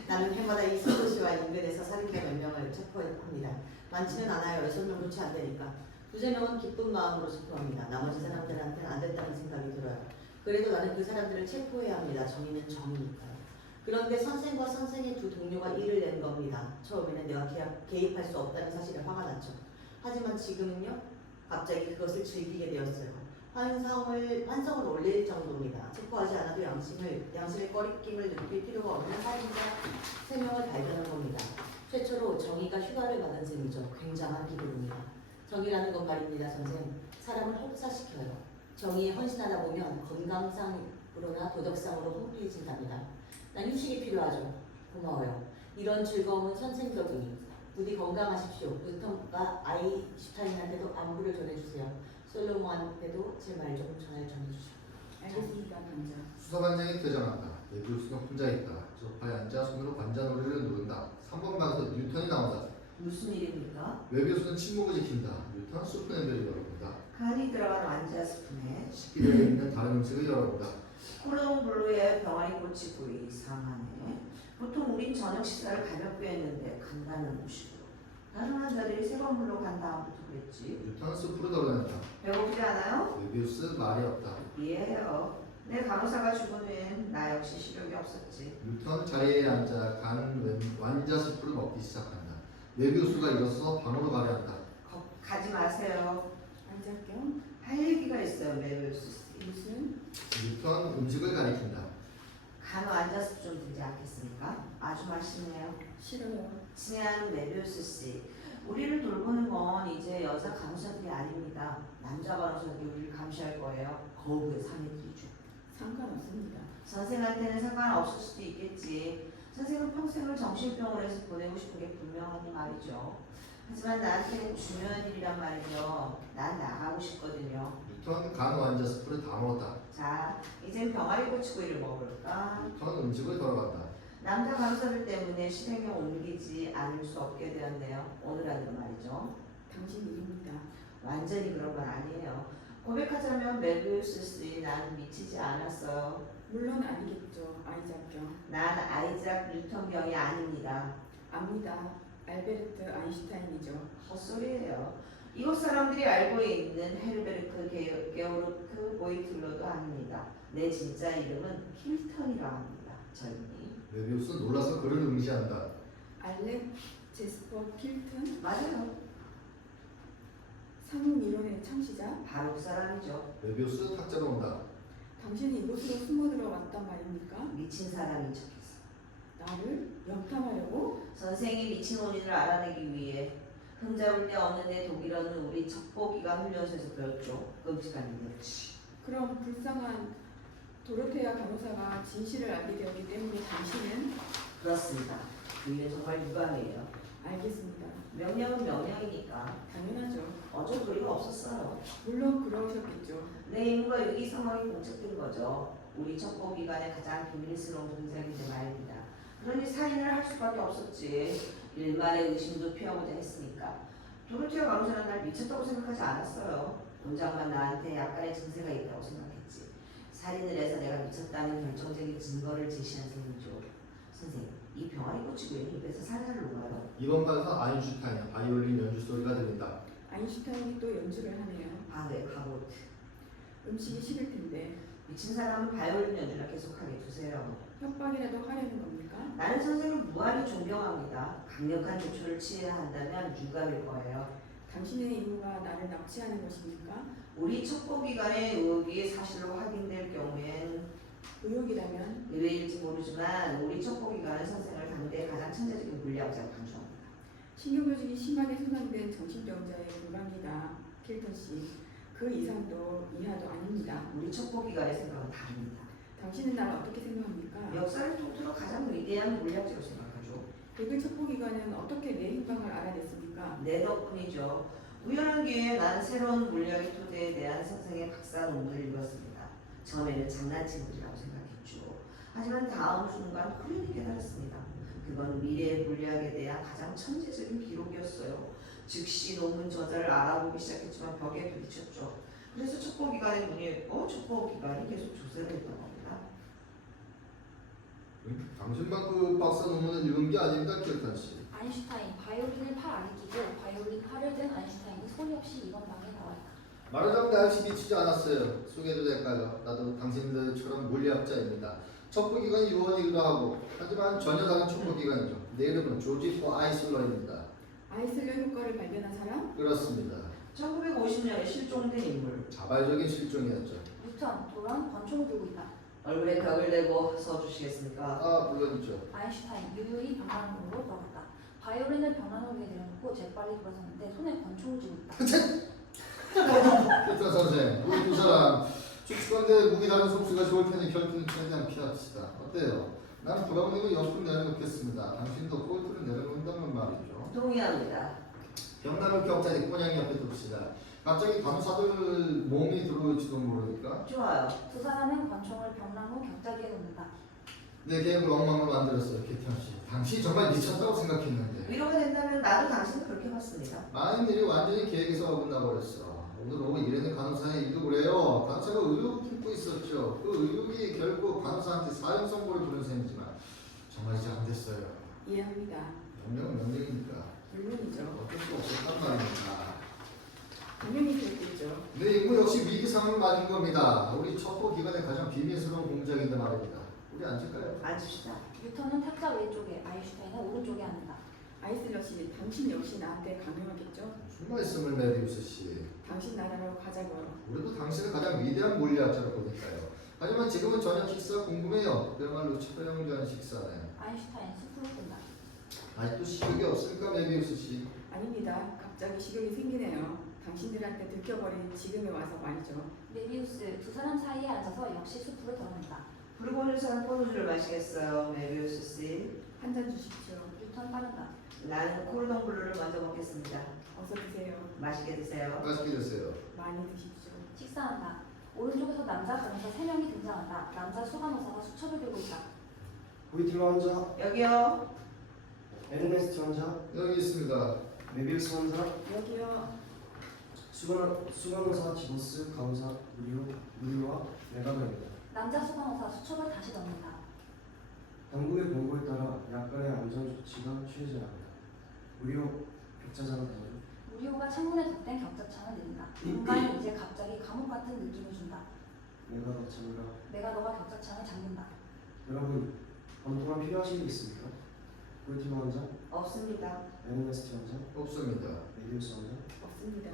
나는 해마다 이 소도시와 인근에서 살인자 몇 명을 체포합니다. 많지는 않아요. 6명도 채 안 되니까. 2~3명은 기쁜 마음으로 체포합니다. 나머지 사람들한테는 안 됐다는 생각이 들어요. 그래도 나는 그 사람들을 체포해야 합니다. 정의는 정의니까요. 그런데 선생과 선생의 두 동료가 일을 낸 겁니다. 처음에는 내가 개입할 수 없다는 사실에 화가 났죠. 하지만 지금은요. 갑자기 그것을 즐기게 되었어요. 환성을 올릴 정도입니다. 체포하지 않아도 양심의 꺼리낌을 느낄 필요가 없는 살인자 3명을 발견한 겁니다. 최초로 정의가 휴가를 받은 셈이죠. 굉장한 기분입니다. 정의라는 건 말입니다, 선생. 사람을 혹사시켜요. 정의에 헌신하다 보면 건강상으로나 도덕상으로 허무해진답니다. 난 휴식이 필요하죠. 고마워요. 이런 즐거움은 선생 덕이니 부디 건강하십시오. 뉴턴과 아인슈타인한테도 안부를 전해주세요. 솔로몬한테도 제 말 좀 전해주시오. 알겠습니다, 반장. 수사반장이 퇴장한다. 메비우스는 혼자 있다. 소파에 앉아 손으로 관자놀이를 누른다. 3번 방에서 뉴턴이 나온다. 무슨 일입니까? 메비우스는 침묵을 지킨다. 뉴턴 수프 냄비를 열어본다. 간이 들어간 완자 스푼에 식기되어 있는 다른 음식을 열어본다. 푸른 블루의 병아리 꽂히고 이상하네. 보통 우린 저녁 식사를 가볍게 했는데 간단한 음식으로. 다른 환자들이 새건물로 간 다음부터 그랬지. 뉴턴 수프를 덜어낸다. 배고프지 않아요? 메비우스 말이 없다. 이해해요. 내 간호사가 죽은 후엔 나 역시 시력이 없었지. 뉴턴 자리에 앉아 간 완자수프를 먹기 시작한다. 메비우스가 일어서서 방으로 가려 한다. 가지 마세요. 아이작경 할 얘기가 있어요, 메비우스 씨. 무슨 뉴턴 음식을 가리킨다. 간호 앉아서 좀 드지 않겠습니까? 아주 맛있네요. 싫어요. 친애하는 메비우스 씨, 우리를 돌보는 건 이제 여자 간호사들이 아닙니다. 남자 간호사들이 우리를 감시할 거예요. 거부의 사내들이죠. 상관없습니다. 선생한테는 상관없을 수도 있겠지. 선생은 평생을 정신병원에서 보내고 싶은 게 분명하니 말이죠. 하지만 나한테는 중요한 일이란 말이죠. 난 나가고 싶거든요. 뉴턴 간호 완자수프를 다 먹었다. 자, 이젠 병아리 고치고 일을 먹을까? 뉴턴 음식을 덜어간다. 남자 간호사들 때문에 실행에 옮기지 않을 수 없게 되었네요. 오늘 하는 말이죠. 당신 일입니다. 완전히 그런 건 아니에요. 고백하자면 메비우스 씨, 난 미치지 않았어요. 물론 아니겠죠. 아이작경 난 아이작 뉴턴 병이 아닙니다. 압니다. 알베르트 아인슈타인이죠. 헛소리예요. 이곳 사람들이 알고 있는 헤르베르크 게오르크 보이틀로도 아닙니다. 내 진짜 이름은 킬턴이라 합니다. 젊은이. 메비우스는 놀라서 그를 응시한다. 알렉 제스퍼 킬튼 맞아요. 상용 이론의 창시자. 바로 그 사람이죠. 메비우스 탁자로 온다. 당신이 이곳으로 숨어들어 왔단 말입니까? 미친 사람인 척했어. 나를 염탐하려고? 선생이 미친 원인을 알아내기 위해 흠잡을 데 없는데 독일어는 우리 첩보기관 훈련소에서 배웠죠. 끔찍한 일이었지. 그럼 불쌍한 도로테아 간호사가 진실을 알게 되었기 때문에 당신은? 그렇습니다. 그 일은 정말 유감이에요. 알겠습니다. 명령은 명령이니까 당연하죠. 어쩔 도리가 없었어요. 물론 그러셨겠죠. 내 임무가 위기 상황이 공책된 거죠. 우리 첩보기관의 가장 비밀스러운 동작인데 말입니다. 그러니 살인을 할 수밖에 없었지. 일말의 의심도 피하고자 했으니까. 도로티아 간호사는 날 미쳤다고 생각하지 않았어요. 원장만 나한테 약간의 증세가 있다고 생각했지. 살인을 해서 내가 미쳤다는 결정적인 증거를 제시한 셈이죠. 선생님, 이 병아리 고치고 있는 입에서 살살을 녹아요. 이번 반사 아인슈타인 바이올린 연주 소리가 들린다. 아인슈타인이 또 연주를 하네요. 네, 가보트. 음식이 식을 텐데 미친 사람은 바이올린 연주나 계속하게 두세요. 협박이라도 하려는 겁니까? 나는 선생을 무한히 존경합니다. 강력한 조처를 취해야 한다면 유감일 거예요. 당신의 임무가 나를 납치하는 것입니까? 우리 첩보기관의 의혹이 사실로 확인될 경우엔 의혹이라면 의뢰일지 모르지만 우리 첩보기관은 선생을 당대의 가장 천재적인 물리학자로 간주합니다. 신경조직이 심하게 손상된 정신병자의 불가입니다. 킬턴 씨. 그 이상도 이하도 아닙니다. 우리 첩보기관의 생각은 다릅니다. 당신은 나를 어떻게 생각합니까? 역사를 통틀어 가장 위대한 물리학자로 생각하죠. 백을 첩보기관은 어떻게 내 행방을 알아냈습니까? 내 덕분이죠. 우연한 기회에 난 새로운 물리학의 토대에 대한 선생의 박사 논문을 읽었습니다. 처음에는 장난친구들이라고 생각했죠. 하지만 다음 순간 후련히 깨달았습니다. 그건 미래의 물리학에 대한 가장 천재적인 기록이었어요. 즉시 논문 저자를 알아보기 시작했지만 벽에 부딪혔죠. 그래서 첩보기관의 문이 첩보기관이 계속 조사를 했던 겁니다. 당신만 그 박사 논문을 읽은 게 아닙니다, 킬턴 씨. 아인슈타인 바이올린을 팔 아래 끼고 바이올린 팔을 든 아인슈타인이 소리 없이 이번 방에 나와 있다. 말하자면 나 역시 미치지 않았어요. 소개해도 될까요? 나도 당신들처럼 물리학자입니다. 첩보기관이 요원이기도 하고 하지만 전혀 다른 첩보기관이죠. 내 이름은 조지프 아이슬러입니다. 아이슬러 효과를 발견한 사람? 그렇습니다. 1950년에 실종된 인물. 자발적인 실종이었죠. 뉴턴 도란 권총을 들고 있다. 얼굴에 벽을 대고 써주시겠습니까? 아 물론이죠. 아인슈타인 유유히 벽난로로 들어갔다. 바이올린을 벽난로 위에 내려놓고 재빨리 돌아섰는데 손에 권총을 쥐고 있다. 킬턴 선생, 우리 두 사람 축축한데 무기 다른 속수가 좋을 테니 결투는 최대한 피합시다. 어때요? 나는 부담되고 옆으로 내려놓겠습니다. 당신도 꼴트를 내려놓는다는 말이죠. 동의합니다. 병나루 격자리 꼬냥이 옆에 둡시다. 갑자기 간호사들 몸이 들어올지도 모르니까 좋아요. 두 사람은 권총을 벽난로 격자기에 놓는다. 내 계획을 엉망으로 만들었어요, 킬턴 씨. 당신이 정말 미쳤다고 생각했는데 위로가 된다면 나도 당신을 그렇게 봤습니다. 많은 일이 완전히 계획에서 어긋나버렸어. 오늘 오후 일하는 간호사의 일도 그래요. 간호사가 의욕을 품고 있었죠. 그 의욕이 결국 간호사한테 사형 선고를 부른 셈이지만 정말 이제 안 됐어요. 이해합니다. 명령은 명령이니까 물론이죠. 어쩔 수 없었단 말입니다. 당연히 그랬겠죠. 내 임무 역시 위기 상황을 맞은 겁니다. 우리 첩보 기관의 가장 비밀스러운 공작인데 말입니다. 우리 앉을까요? 앉읍시다. 뉴턴은 탁자 왼쪽에, 아인슈타인은 오른쪽에 앉는다. 아이슬러시, 당신 역시 나한테 강요하겠죠? 무슨 말씀을 메비우스 씨? 당신 나라로 가자고요. 우리도 당신을 가장 위대한 물리학자로 보니까요. 하지만 지금은 저녁 식사 궁금해요. 그야말로 처형전 식사네. 아인슈타인 숲으로 끈다. 아직도 식욕이 없습니까, 메비우스 씨? 아닙니다. 갑자기 식욕이 생기네요. 당신들한테 들켜버린 지금에 와서 말이죠. 메비우스 두 사람 사이에 앉아서 역시 숲으로 들어간다. 부르고 오는 사람 포도주를 마시겠어요, 메비우스 씨. 한 잔 주십시오. 뉴턴 따른다. 나는 코르동 블루를 먼저 먹겠습니다. 어서 드세요. 맛있게 드세요. 맛있게 드세요. 많이 드십시오. 식사한다. 오른쪽에서 남자 간호사 3명이 등장한다. 남자 수간호사가 수첩을 들고 있다. 보이틸러 환자, 여기요. 에르네스트 환자, 여기 있습니다. 메비우스 환자, 여기요. 수간호사, 지보스, 간호사, 무리와 메가더입니다. 남자 수간호사 수첩을 다시 넣는다. 당국의 권고에 따라 약간의 안전 조치가 취해져야 합니다. 무리오 격자장을 다녀요. 무리오가 창문에 덧댄 격자창을 내린다. 공간이 이제 갑자기 감옥 같은 느낌을 준다. 메가더 장가. 메가더가 격자창을 잠근다. 여러분, 검토가 필요하신 게 있습니까? 보이틸러 환자, 없습니다. 에르네스트 환자, 없습니다. 메비우스 환자. 없습니다.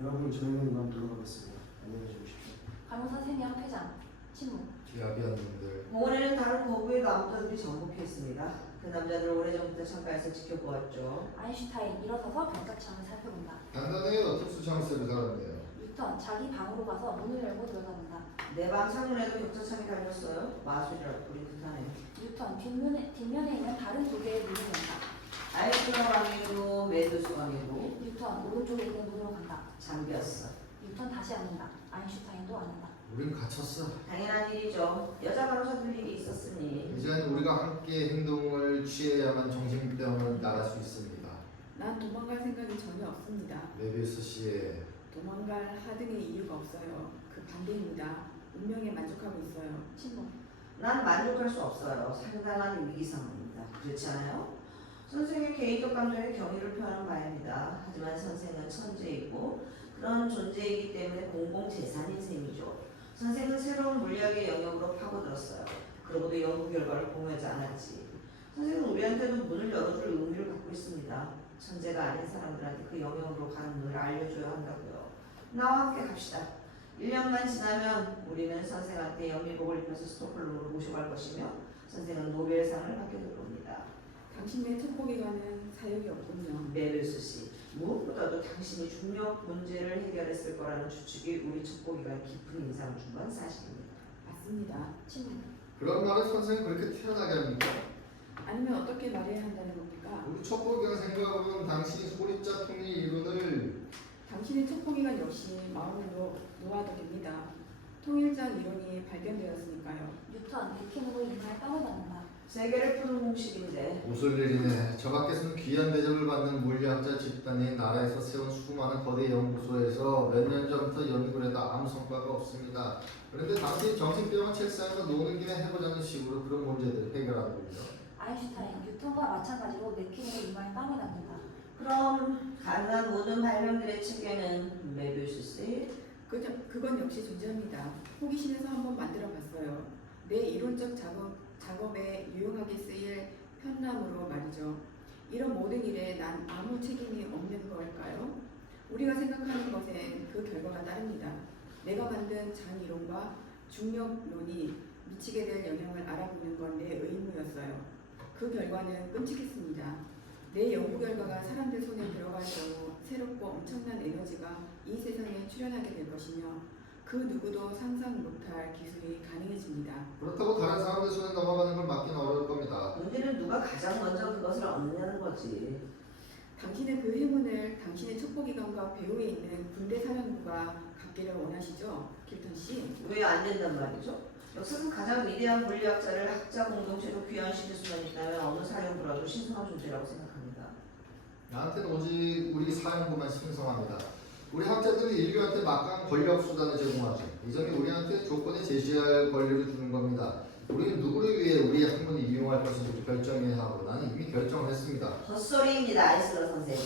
여러분, 저희는 이만 돌아가겠습니다. 안녕히 주무십시오. 간호사 3명 퇴장. 침묵. 야비한 놈들. 공원에는 다른 거부의 남자들이 정복해 있습니다. 그 남자들 오래전부터 창가에서 지켜보았죠. 아인슈타인 일어서서 격자창을 살펴본다. 단단해요. 특수 장세를 달았네요. 뉴턴 자기 방으로 가서 문을 열고 들어가본다. 내 방 창문에도 격자창이 달렸어요. 마술이라 우리 듯하네. 뉴턴 뒷면에 있는 다른 두 개의 문을 연다. 아이스가 방이고 메두스 방이고 뉴턴 오른쪽에 있는 문으로 간다. 잠겼어. 뉴턴 다시 앉는다. 아인슈타인도 앉는다. 우린 갇혔어. 당연한 일이죠. 여자 간호사들 일이 있었으니. 이제는 우리가 함께 행동을 취해야만 정신병을 나갈 수 있습니다. 난 도망갈 생각이 전혀 없습니다. 메비우스 씨의 도망갈 하등의 이유가 없어요. 그 반대입니다. 운명에 만족하고 있어요. 침묵. 난 만족할 수 없어요. 상당한 위기 상황입니다. 그렇지 않아요? 선생의 개인적 감정에 경의를 표하는 바입니다. 하지만 선생은 천재이고 그런 존재이기 때문에 공공재산인 셈이죠. 선생은 새로운 물리학의 영역으로 파고들었어요. 그러고도 연구 결과를 공유하지 않았지. 선생은 우리한테도 문을 열어줄 의무를 갖고 있습니다. 천재가 아닌 사람들한테 그 영역으로 가는 문을 알려줘야 한다고요. 나와 함께 갑시다. 1년만 지나면 우리는 선생한테 영미복을 입혀서 스톡홀름으로 모셔갈 것이며 선생은 노벨상을 받게 될 겁니다. 당신의 첩보기관은 사역이 없군요. 메르스 씨, 무엇보다도 당신이 중력 문제를 해결했을 거라는 추측이 우리 첩보기관에 깊은 인상을 준 건 사실입니다. 맞습니다. 침묵. 그런 말을 선생이 그렇게 태어나게 합니까? 아니면 어떻게 말해야 한다는 겁니까? 우리 첩보기관 생각으로는 당신이 소리자 통일 이론을 당신의 첩보기관 역시 마음을 놓아도 됩니다. 통일장 이론이 발견되었으니까요. 뉴턴 백hin으로 이마에 땀을 닦는다. 세계를 푸는 공식인데 웃을 일이네. 저 밖에서는 귀한 대접을 받는 물리학자 집단이 나라에서 세운 수많은 거대 연구소에서 몇 년 전부터 연구를 해도 아무 성과가 없습니다. 그런데 당시 정신병원 책상에서 노는 김에 해보자는 식으로 그런 문제들을 해결하더군요. 아인슈타인 뉴턴과 마찬가지로 맥킨으로 이마에 땀을 닦는다. 그럼 가능한 모든 발명들의 층계는 메비우스 씨? 그건 역시 존재합니다. 호기심에서 한번 만들어봤어요. 내 이론적 작업에 유용하게 쓰일 편람으로 말이죠. 이런 모든 일에 난 아무 책임이 없는 걸까요? 우리가 생각하는 것엔 그 결과가 따릅니다. 내가 만든 장 이론과 중력론이 미치게 될 영향을 알아보는 건 내 의무였어요. 그 결과는 끔찍했습니다. 내 연구 결과가 사람들 손에 들어갈 경우 새롭고 엄청난 에너지가 이 세상에 출현하게 될 것이며 그 누구도 상상 못할 기술이 가능해집니다. 그렇다고 다른 사람들 손에 넘어가는 걸 막기는 어려울 겁니다. 문제는 누가 가장 먼저 그것을 얻느냐는 거지. 당신의 그 행운을 당신의 첩보기관과 배후에 있는 군대 사령부가 갖기를 원하시죠? 길턴 씨? 왜 안 된단 말이죠? 역사상 가장 위대한 물리학자를 학자 공동체로 귀환시킬 수만 있다면 어느 사령부라도 신성한 존재라고 생각합니다. 나한테는 오직 우리 사연부만 신성합니다. 우리 학자들이 인류한테 막강한 권력 수단을 제공하죠. 이 점이 우리한테 조건에 제시할 권리를 주는 겁니다. 우리는 누구를 위해 우리 학문을 이용할 것인지 결정해야 하고 나는 이미 결정을 했습니다. 헛소리입니다, 아이슬러 선생.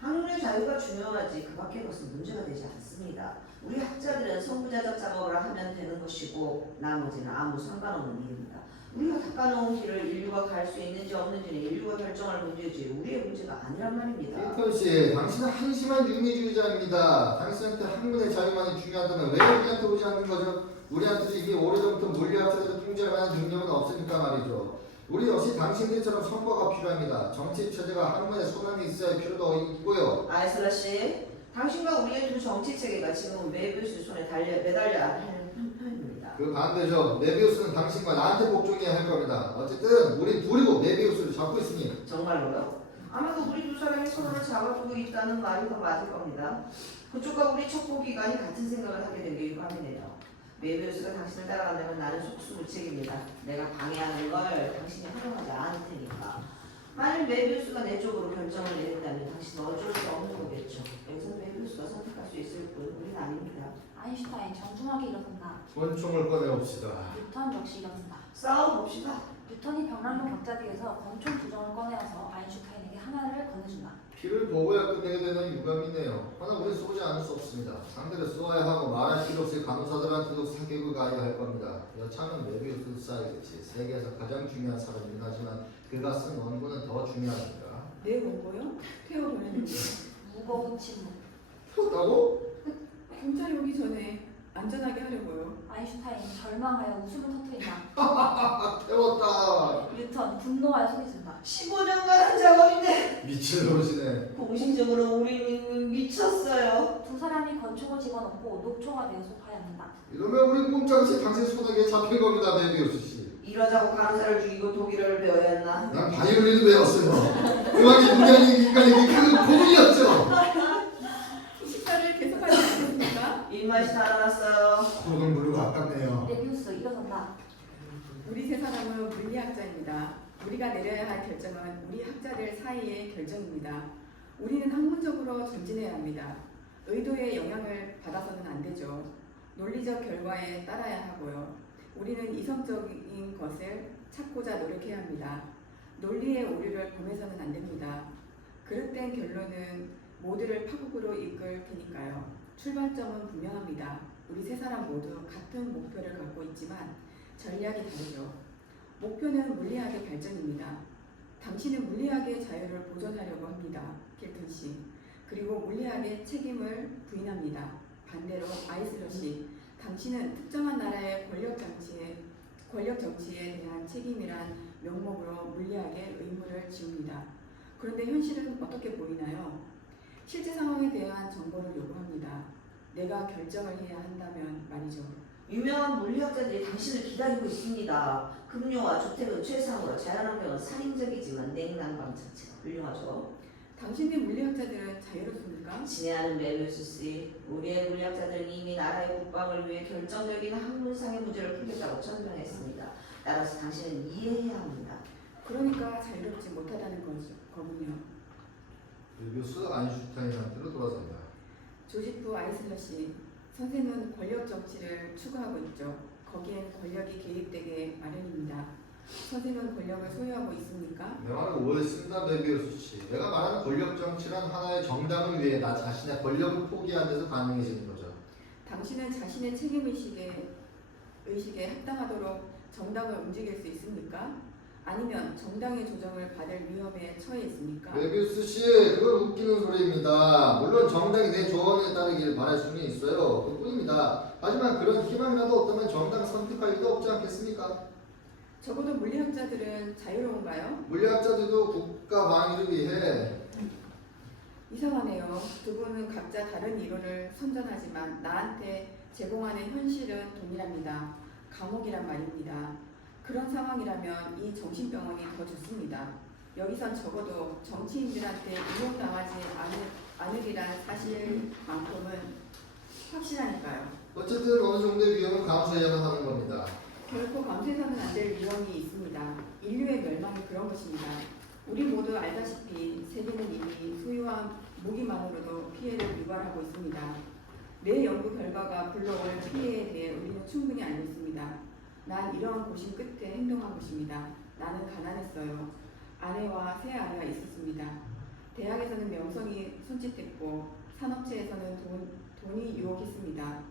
학문의 자유가 중요하지 그 밖의 것은 문제가 되지 않습니다. 우리 학자들은 선구자적 작업을 하면 되는 것이고 나머지는 아무 상관없는 일입니다. 우리가 닦아놓은 길을 인류가 갈 수 있는지 없는지는 인류가 결정할 문제지 우리의 문제가 아니란 말입니다. 힐턴 씨, 당신은 한심한 윤리주의자입니다. 당신한테 학문의 자유만이 중요하다면 왜 우리한테 오지 않는 거죠? 우리한테도 이미 오래전부터 물리학자들을 통제할 만한 능력은 없으니까 말이죠. 우리 역시 당신들처럼 선거가 필요합니다. 정치 체제가 학문의 손안에 있어야 할 필요도 있고요. 아이슬라 씨, 당신과 우리의 두 정치 체계가 지금은 메비우스 손에 매달려 하는 편입니다. 그 반대죠. 메비우스는 당신과 나한테 복종해야 할 겁니다. 어쨌든 우린 둘이고 메비우스를 잡고 있으니. 정말로요? 아마도 우리 두 사람이 서로를 잡아두고 있다는 말이 더 맞을 겁니다. 그쪽과 우리 첩보기관이 같은 생각을 하게 된 게 유감이네요. 메비우스가 당신을 따라간다면 나는 속수무책입니다. 내가 방해하는 걸 당신이 활용하지 않을 테니까. 만일 메비우스가 내 쪽으로 결정을 내린다면 당신은 어쩔 수 없는 거겠죠. 여기서 메비우스가 선택할 수 있을 뿐 우리는 아닙니다. 아인슈타인 정중하게 일어선다. 권총을 꺼내봅시다. 뉴턴 역시 일어선다. 싸워봅시다. 뉴턴이 벽난로 격자기에서 권총 두 정을 꺼내어서 아인슈타인에게 하나를 건네준다. 피를 보고야 끝내게 되는 유감이네요. 하나 우린 쏘지 않을 수 없습니다. 상대를 쏘아야 하고 말할 필요 없을 간호사들한테도 사격을 가해야 할 겁니다. 여차는 메비우스 사이겠지. 세계에서 가장 중요한 사람이긴 하지만 그가 쓴 원고는 더 중요합니다. 내 원고요? 태워 보냈는데 무거운 침묵. 폈다고? 경찰이 오기 전에 안전하게 하려고요. 아인슈타인 절망하여 웃음을 터뜨린다. 태웠다. 뉴턴 분노하여 소리친다. 15년간 한 작업인데 미친 노릇이네. 공식적으로 우리는 미쳤어요. 두 사람이 권총을 집어넣고 녹초가 되어 소파에 앉는다. 이러면 우리 꼼짝없이 당신 소나기에 잡힌 겁니다, 메비우스 씨. 이러자고 간호사를 죽이고 독일어를 배워야 했나? 난 바이올린도 배웠어요. 음악이 인간이 그 고문이었죠. 식사를 계속하지 않겠습니까? 입맛이 달아났어요. 고금 부르고 아깝네요. 메비우스 일어선다. 우리 세 사람은 물리학자입니다. 우리가 내려야 할 결정은 우리 학자들 사이의 결정입니다. 우리는 학문적으로 전진해야 합니다. 의도의 영향을 받아서는 안 되죠. 논리적 결과에 따라야 하고요. 우리는 이성적인 것을 찾고자 노력해야 합니다. 논리의 오류를 범해서는 안 됩니다. 그릇된 결론은 모두를 파국으로 이끌 테니까요. 출발점은 분명합니다. 우리 세 사람 모두 같은 목표를 갖고 있지만 전략이 다르죠. 목표는 물리학의 발전입니다. 당신은 물리학의 자유를 보존하려고 합니다. 킬튼 씨. 그리고 물리학의 책임을 부인합니다. 반대로 아이슬러 씨. 당신은 특정한 나라의 권력 정치에 대한 책임이란 명목으로 물리학의 의무를 지웁니다. 그런데 현실은 어떻게 보이나요? 실제 상황에 대한 정보를 요구합니다. 내가 결정을 해야 한다면 말이죠. 유명한 물리학자들이 당신을 기다리고 있습니다. 급료와 주택은 최상으로, 자연환경은 살인적이지만 냉난방 자체가 훌륭하죠. 당신의 물리학자들은 자유롭습니까? 친애하는 메비우스 씨, 우리의 물리학자들은 이미 나라의 국방을 위해 결정적인 학문상의 문제를 풀겠다고 천명했습니다. 따라서 당신은 이해해야 합니다. 그러니까 자유롭지 못하다는 거군요. 메비우스 아인슈타인한테로 돌아선다. 조지프 아이슬러 씨, 선생은 권력 정치를 추구하고 있죠. 거기엔 권력이 개입되게 마련입니다. 선생은 권력을 소유하고 있습니까? 내 말을 오해했습니다, 메비우스 씨. 내가 말하는 권력 정치란 하나의 정당을 위해 나 자신의 권력을 포기한 데서 가능해지는 거죠. 당신은 자신의 책임의식에 합당하도록 정당을 움직일 수 있습니까? 아니면 정당의 조정을 받을 위험에 처해 있습니까? 메비우스 씨, 그건 웃기는 소리입니다. 물론 정당이 내 조언에 따르길 바랄 수는 있어요. 그뿐입니다. 하지만 그런 희망이라도 없다면 정당 선택할 리도 없지 않겠습니까? 적어도 물리학자들은 자유로운가요? 물리학자들도 국가 방위를 위해 이상하네요. 두 분은 각자 다른 이론을 선전하지만 나한테 제공하는 현실은 동일합니다. 감옥이란 말입니다. 그런 상황이라면 이 정신병원이 더 좋습니다. 여기선 적어도 정치인들한테 이용당하지 않으리란 사실만큼은 확실하니까요. 어쨌든 어느 정도의 위험은 감수해야만 하는 겁니다. 결코 감수해서는 안 될 위험이 있습니다. 인류의 멸망이 그런 것입니다. 우리 모두 알다시피 세계는 이미 소유한 무기만으로도 피해를 유발하고 있습니다. 내 연구 결과가 불러올 피해에 대해 우리는 충분히 알고 있습니다. 난 이러한 고심 끝에 행동한 것입니다. 나는 가난했어요. 아내와 세 아이가 있었습니다. 대학에서는 명성이 손짓했고 산업체에서는 돈이 유혹했습니다.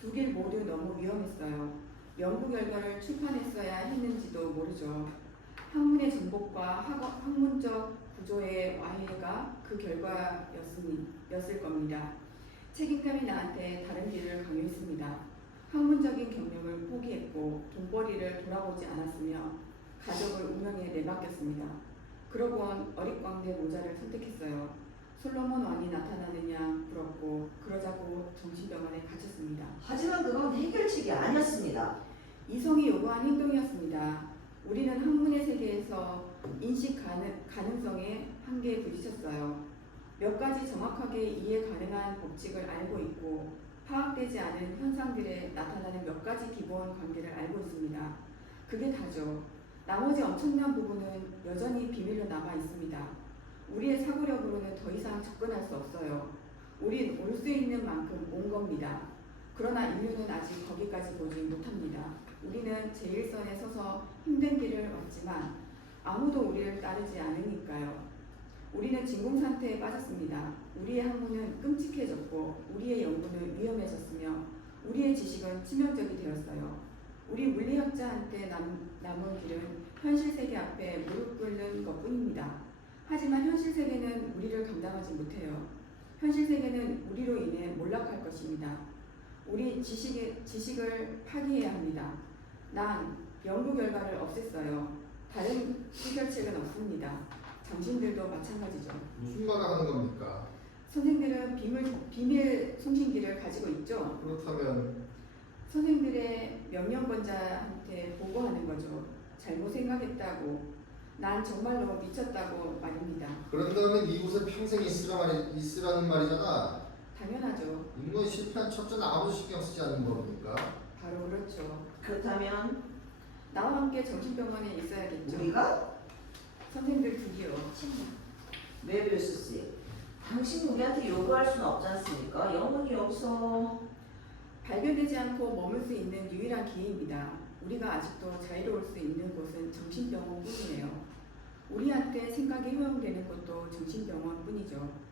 두 길 모두 너무 위험했어요. 연구 결과를 출판했어야 했는지도 모르죠. 학문의 정복과 학문적 구조의 와해가 그 결과였을 겁니다. 책임감이 나한테 다른 길을 강요했습니다. 학문적인 경력을 포기했고 돈벌이를 돌아보지 않았으며 가족을 운명에 내맡겼습니다. 그러곤 어릿광대 모자를 선택했어요. 솔로몬 왕이 나타나는 양 부럽고 그러자고 정신병원에 갇혔습니다. 하지만 그건 해결책이 아니었습니다. 이성이 요구한 행동이었습니다. 우리는 학문의 세계에서 인식 가능성의 한계에 부딪혔어요. 몇 가지 정확하게 이해 가능한 법칙을 알고 있고 파악되지 않은 현상들에 나타나는 몇 가지 기본 관계를 알고 있습니다. 그게 다죠. 나머지 엄청난 부분은 여전히 비밀로 남아 있습니다. 우리의 사고력으로는 더 이상 접근할 수 없어요. 우린 올 수 있는 만큼 온 겁니다. 그러나 인류는 아직 거기까지 보지 못합니다. 우리는 제1선에 서서 힘든 길을 왔지만 아무도 우리를 따르지 않으니까요. 우리는 진공 상태에 빠졌습니다. 우리의 학문은 끔찍해졌고 우리의 연구는 위험해졌으며 우리의 지식은 치명적이 되었어요. 우리 물리학자한테 남은 길은 현실 세계 앞에 무릎 꿇는 것뿐입니다. 하지만 현실 세계는 우리를 감당하지 못해요. 현실 세계는 우리로 인해 몰락할 것입니다. 우리 지식을 파기해야 합니다. 난 연구 결과를 없앴어요. 다른 해결책은 없습니다. 당신들도 마찬가지죠. 무슨 말을 하는 겁니까? 선생들은 비밀 송신기를 가지고 있죠. 그렇다면 선생들의 명령권자한테 보고하는 거죠. 잘못 생각했다고, 난 정말로 미쳤다고 말입니다. 그런다면 이곳에 평생 있으라는 말이잖아. 당연하죠. 인문에 실패한 첫째는 아무도 신경 쓰지 않는 겁니까? 바로 그렇죠. 그렇다면 나와 함께 정신병원에 있어야겠죠. 우리가? 선생들 둘이요. 메비우스 씨, 당신 우리한테 요구할 수는 없지 않습니까? 영혼이 여기서 발견되지 않고 머물 수 있는 유일한 기회입니다. 우리가 아직도 자유로울 수 있는 곳은 정신병원뿐이에요. 우리한테 생각이 허용되는 것도 정신병원뿐이죠.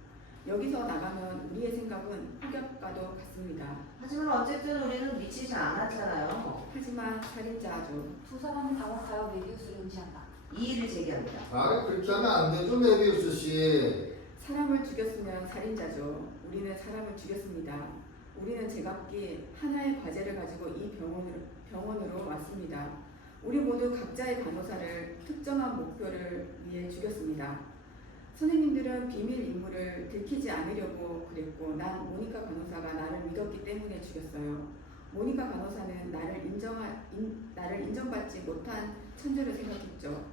여기서 나가면 우리의 생각은 폭격과도 같습니다. 하지만 어쨌든 우리는 미치지 않았잖아요. 하지만 살인자죠. 두 사람은 다각하여 메비우스를 의지한다. 이의를 제기합니다. 말을 그렇게 하면 안 되죠, 메비우스 씨. 사람을 죽였으면 살인자죠. 우리는 사람을 죽였습니다. 우리는 제각기 하나의 과제를 가지고 이 병원으로 왔습니다. 우리 모두 각자의 간호사를 특정한 목표를 위해 죽였습니다. 선생님들은 비밀 임무를 들키지 않으려고 그랬고 난 모니카 간호사가 나를 믿었기 때문에 죽였어요. 모니카 간호사는 나를 인정받지 못한 천재로 생각했죠.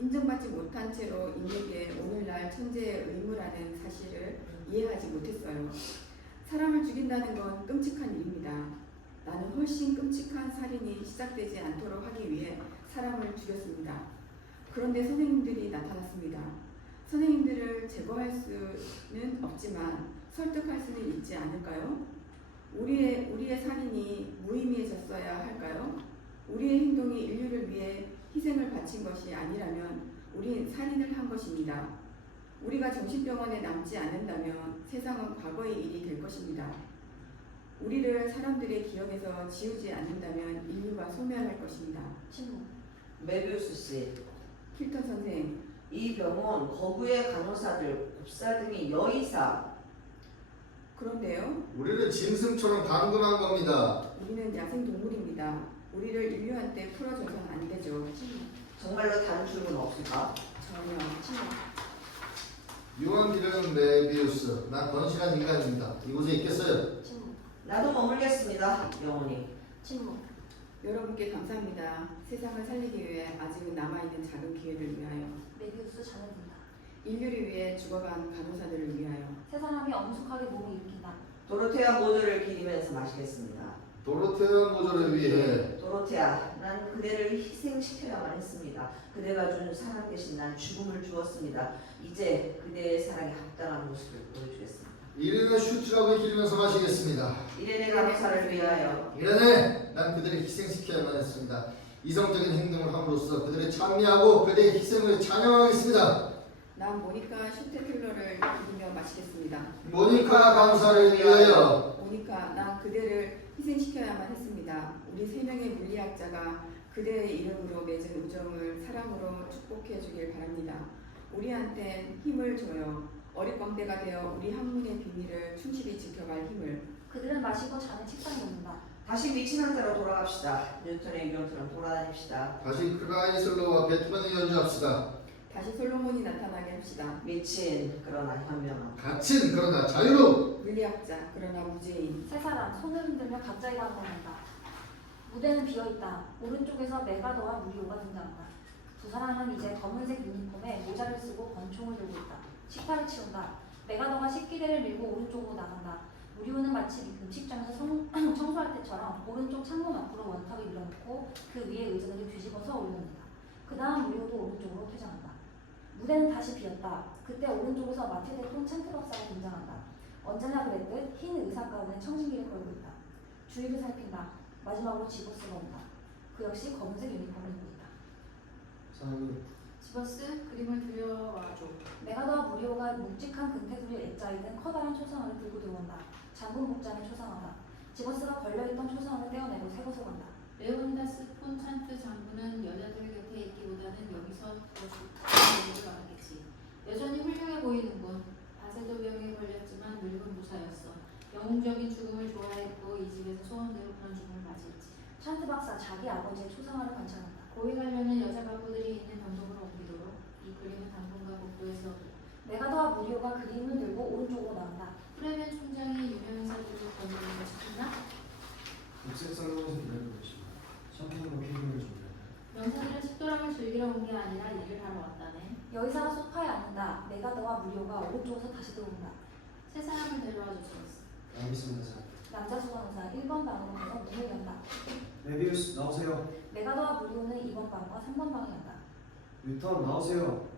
인정받지 못한 채로 인에게 오늘날 천재의 의무라는 사실을 이해하지 못했어요. 사람을 죽인다는 건 끔찍한 일입니다. 나는 훨씬 끔찍한 살인이 시작되지 않도록 하기 위해 사람을 죽였습니다. 그런데 선생님들이 나타났습니다. 선생님들을 제거할 수는 없지만 설득할 수는 있지 않을까요? 우리의 살인이 무의미해졌어야 할까요? 우리의 행동이 인류를 위해 희생을 바친 것이 아니라면 우린 살인을 한 것입니다. 우리가 정신병원에 남지 않는다면 세상은 과거의 일이 될 것입니다. 우리를 사람들의 기억에서 지우지 않는다면 인류가 소멸할 것입니다. 침묵. 메비우스 씨, 킬턴 선생, 이 병원 거부의 간호사들, 곱살 등의 여의사. 그런데요, 우리는 짐승처럼 감금한 겁니다. 우리는 야생 동물입니다. 우리를 인류한테 풀어줘서는 안 되죠. 정말로 다른 출구는 없을까? 전혀. 유언 비르는 메비우스. 난 건실한 인간입니다. 이곳에 있겠어요. 침묵. 나도 머물겠습니다. 영원히. 침묵. 여러분께 감사합니다. 세상을 살리기 위해 아직은 남아있는 작은 기회를 위하여, 메비우스 자는다. 인류를 위해 죽어간 간호사들을 위하여. 세 사람이 엄숙하게 몸을 일으킨다. 도로테아 모조를 기리면서 마시겠습니다. 도로테아 모조를 위해 도로테아, 난 그대를 희생시켜야만 했습니다. 그대가 준 사랑 대신 난 죽음을 주었습니다. 이제 그대의 사랑에 합당한 모습을 보여주겠습니다. 이레네 슈트라고 기르면서 마시겠습니다. 이레네 간호사를 위하여. 이레네, 난 그들을 희생시켜야만 했습니다. 이성적인 행동을 함으로써 그들을 찬미하고 그들의 희생을 찬양하겠습니다. 난 모니카 슈테틀러를 기리며 마시겠습니다. 모니카 간호사를 위하여. 보니까 난 그대를 희생시켜야만 했습니다. 우리 세 명의 물리학자가 그대의 이름으로 맺은 우정을 사랑으로 축복해 주길 바랍니다. 우리한텐 힘을 줘요. 어릿광대가 되어 우리 학문의 비밀을 충실히 지켜갈 힘을. 그들은 마시고 잔을 책상에 놓는다. 다시 미친 환자로 돌아갑시다. 뉴턴의 이론처럼 돌아다닙시다. 다시 크라이슬러와 베토벤을 연주합시다. 다시 솔로몬이 나타나게 합시다. 미친 그러나 현명한. 갇힌 그러나 자유로운. 물리학자 그러나 무죄인. 세 사람 손을 흔들며 갑자기 방문한다. 무대는 비어있다. 오른쪽에서 메가더와 무리오가 등장한다. 두 사람은 이제 검은색 유니폼에 모자를 쓰고 권총을 들고 있다. 식탁을 치운다. 메가더가 식기대를 밀고 오른쪽으로 나간다. 무리오는 마치 음식점에서 청소할 때처럼 오른쪽 창문 앞으로 원탁을 밀어놓고 그 위에 의자들을 뒤집어서 올려놓는다. 그 다음 무리오도 오른쪽으로 퇴장한다. 무대는 다시 비었다. 그때 오른쪽에서 마틸데 폰 찬트 박사가 등장한다. 언제나 그랬듯 흰 의사 가운에 청진기를 걸고 있다. 주위를 살핀다. 마지막으로 지보스가 온다. 그 역시 검은색 유니폼을 입고 있다. 사장님, 지버스 그림을 들여와줘. 메가더와 무리오가 묵직한 금태두리 액자에 든 커다란 초상화를 들고 들어온다. 장군 복장의 초상화다. 지버스가 걸려있던 초상화를 떼어내고 새 것을 건다. 레오니다스 폰찬트 장군은 여자들 곁에 있기보다는 여기서 더 좋다는 말하겠지. 여전히 훌륭해 보이는군. 바세도병에 걸렸지만 늙은 무사였어. 영웅적인 죽음을 좋아했고 이 집에서 소원대로 그런 죽음을 맞이했지. 찬트 박사 자기 아버지의 초상화를 관찰한다. 고위 관련은 여자 가부들이 있는 병동으로 옮기도록. 이 그림은 당분간 복도에서 메가더와 무리오가 그림을 들고 오른쪽으로 나간다. 프레멘 총장이 유명 인사들로 건드리는 거 찾나? 녹색 살롱에서 기다리고 계십니다. 샴페인과 케이크를 준비합니다. 명사들은 식도락을 즐기러 온 게 아니라 일을 하러 왔다네. 여의사가 소파에 앉는다. 메가더와 무리오가 오른쪽에서 다시 들어온다. 세 사람을 데려와 줬어. 알겠습니다, 사장님. 남자 수강사 1번 방으로 가서 문을 연다. 메비우스 나오세요. 메가더와 무리오는 2번 방과 3번 방에 간다. 뉴턴 나오세요.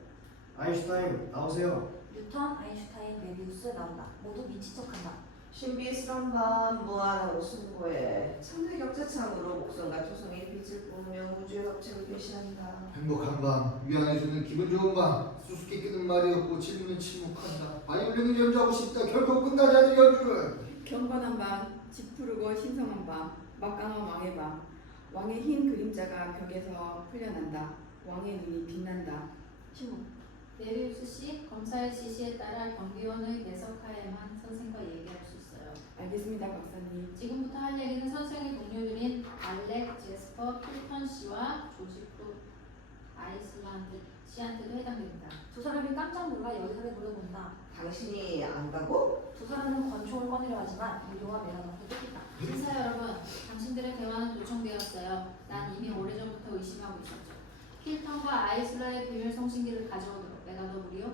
아인슈타인 나오세요. 뉴턴, 아인슈타인, 메비우스 나온다. 모두 미친 척한다. 신비스런 밤 무한하고 승부해. 참내 격자창으로 목성과 초성의 빛을 뿜으며 우주의 법칙을 배신한다. 행복한 밤, 위안해주는 기분 좋은 밤. 수수께끼는 말이 없고 질문은 침묵한다. 바이올린을 연주하고 싶다. 결코 끝나지 않는 연주를. 경건한 밤, 짙푸르고 신성한 밤, 막강한 왕의 밤. 왕의 흰 그림자가 벽에서 풀려난다. 왕의 눈이 빛난다. 신문. 메비우스 씨, 검사의 지시에 따라 경비원의 배석하에만 선생과 얘기할 수 있어요. 알겠습니다, 박사님. 지금부터 할 얘기는 선생의 동료들인 알렉, 제스퍼, 필턴 씨와 조지프 아이슬란드 씨한테도 해당됩니다. 두 사람이 깜짝 놀라 여의사를 물어본다. 당신이 안 가고? 두 사람은 권총을 꺼내려 하지만 무리오와 메가더한테 쫓긴다. 신사 여러분, 당신들의 대화는 도청되었어요. 난 이미 오래전부터 의심하고 있었죠. 필턴과 아이슬라의 비밀 송신기를 가져오도록. 메가더 무리오?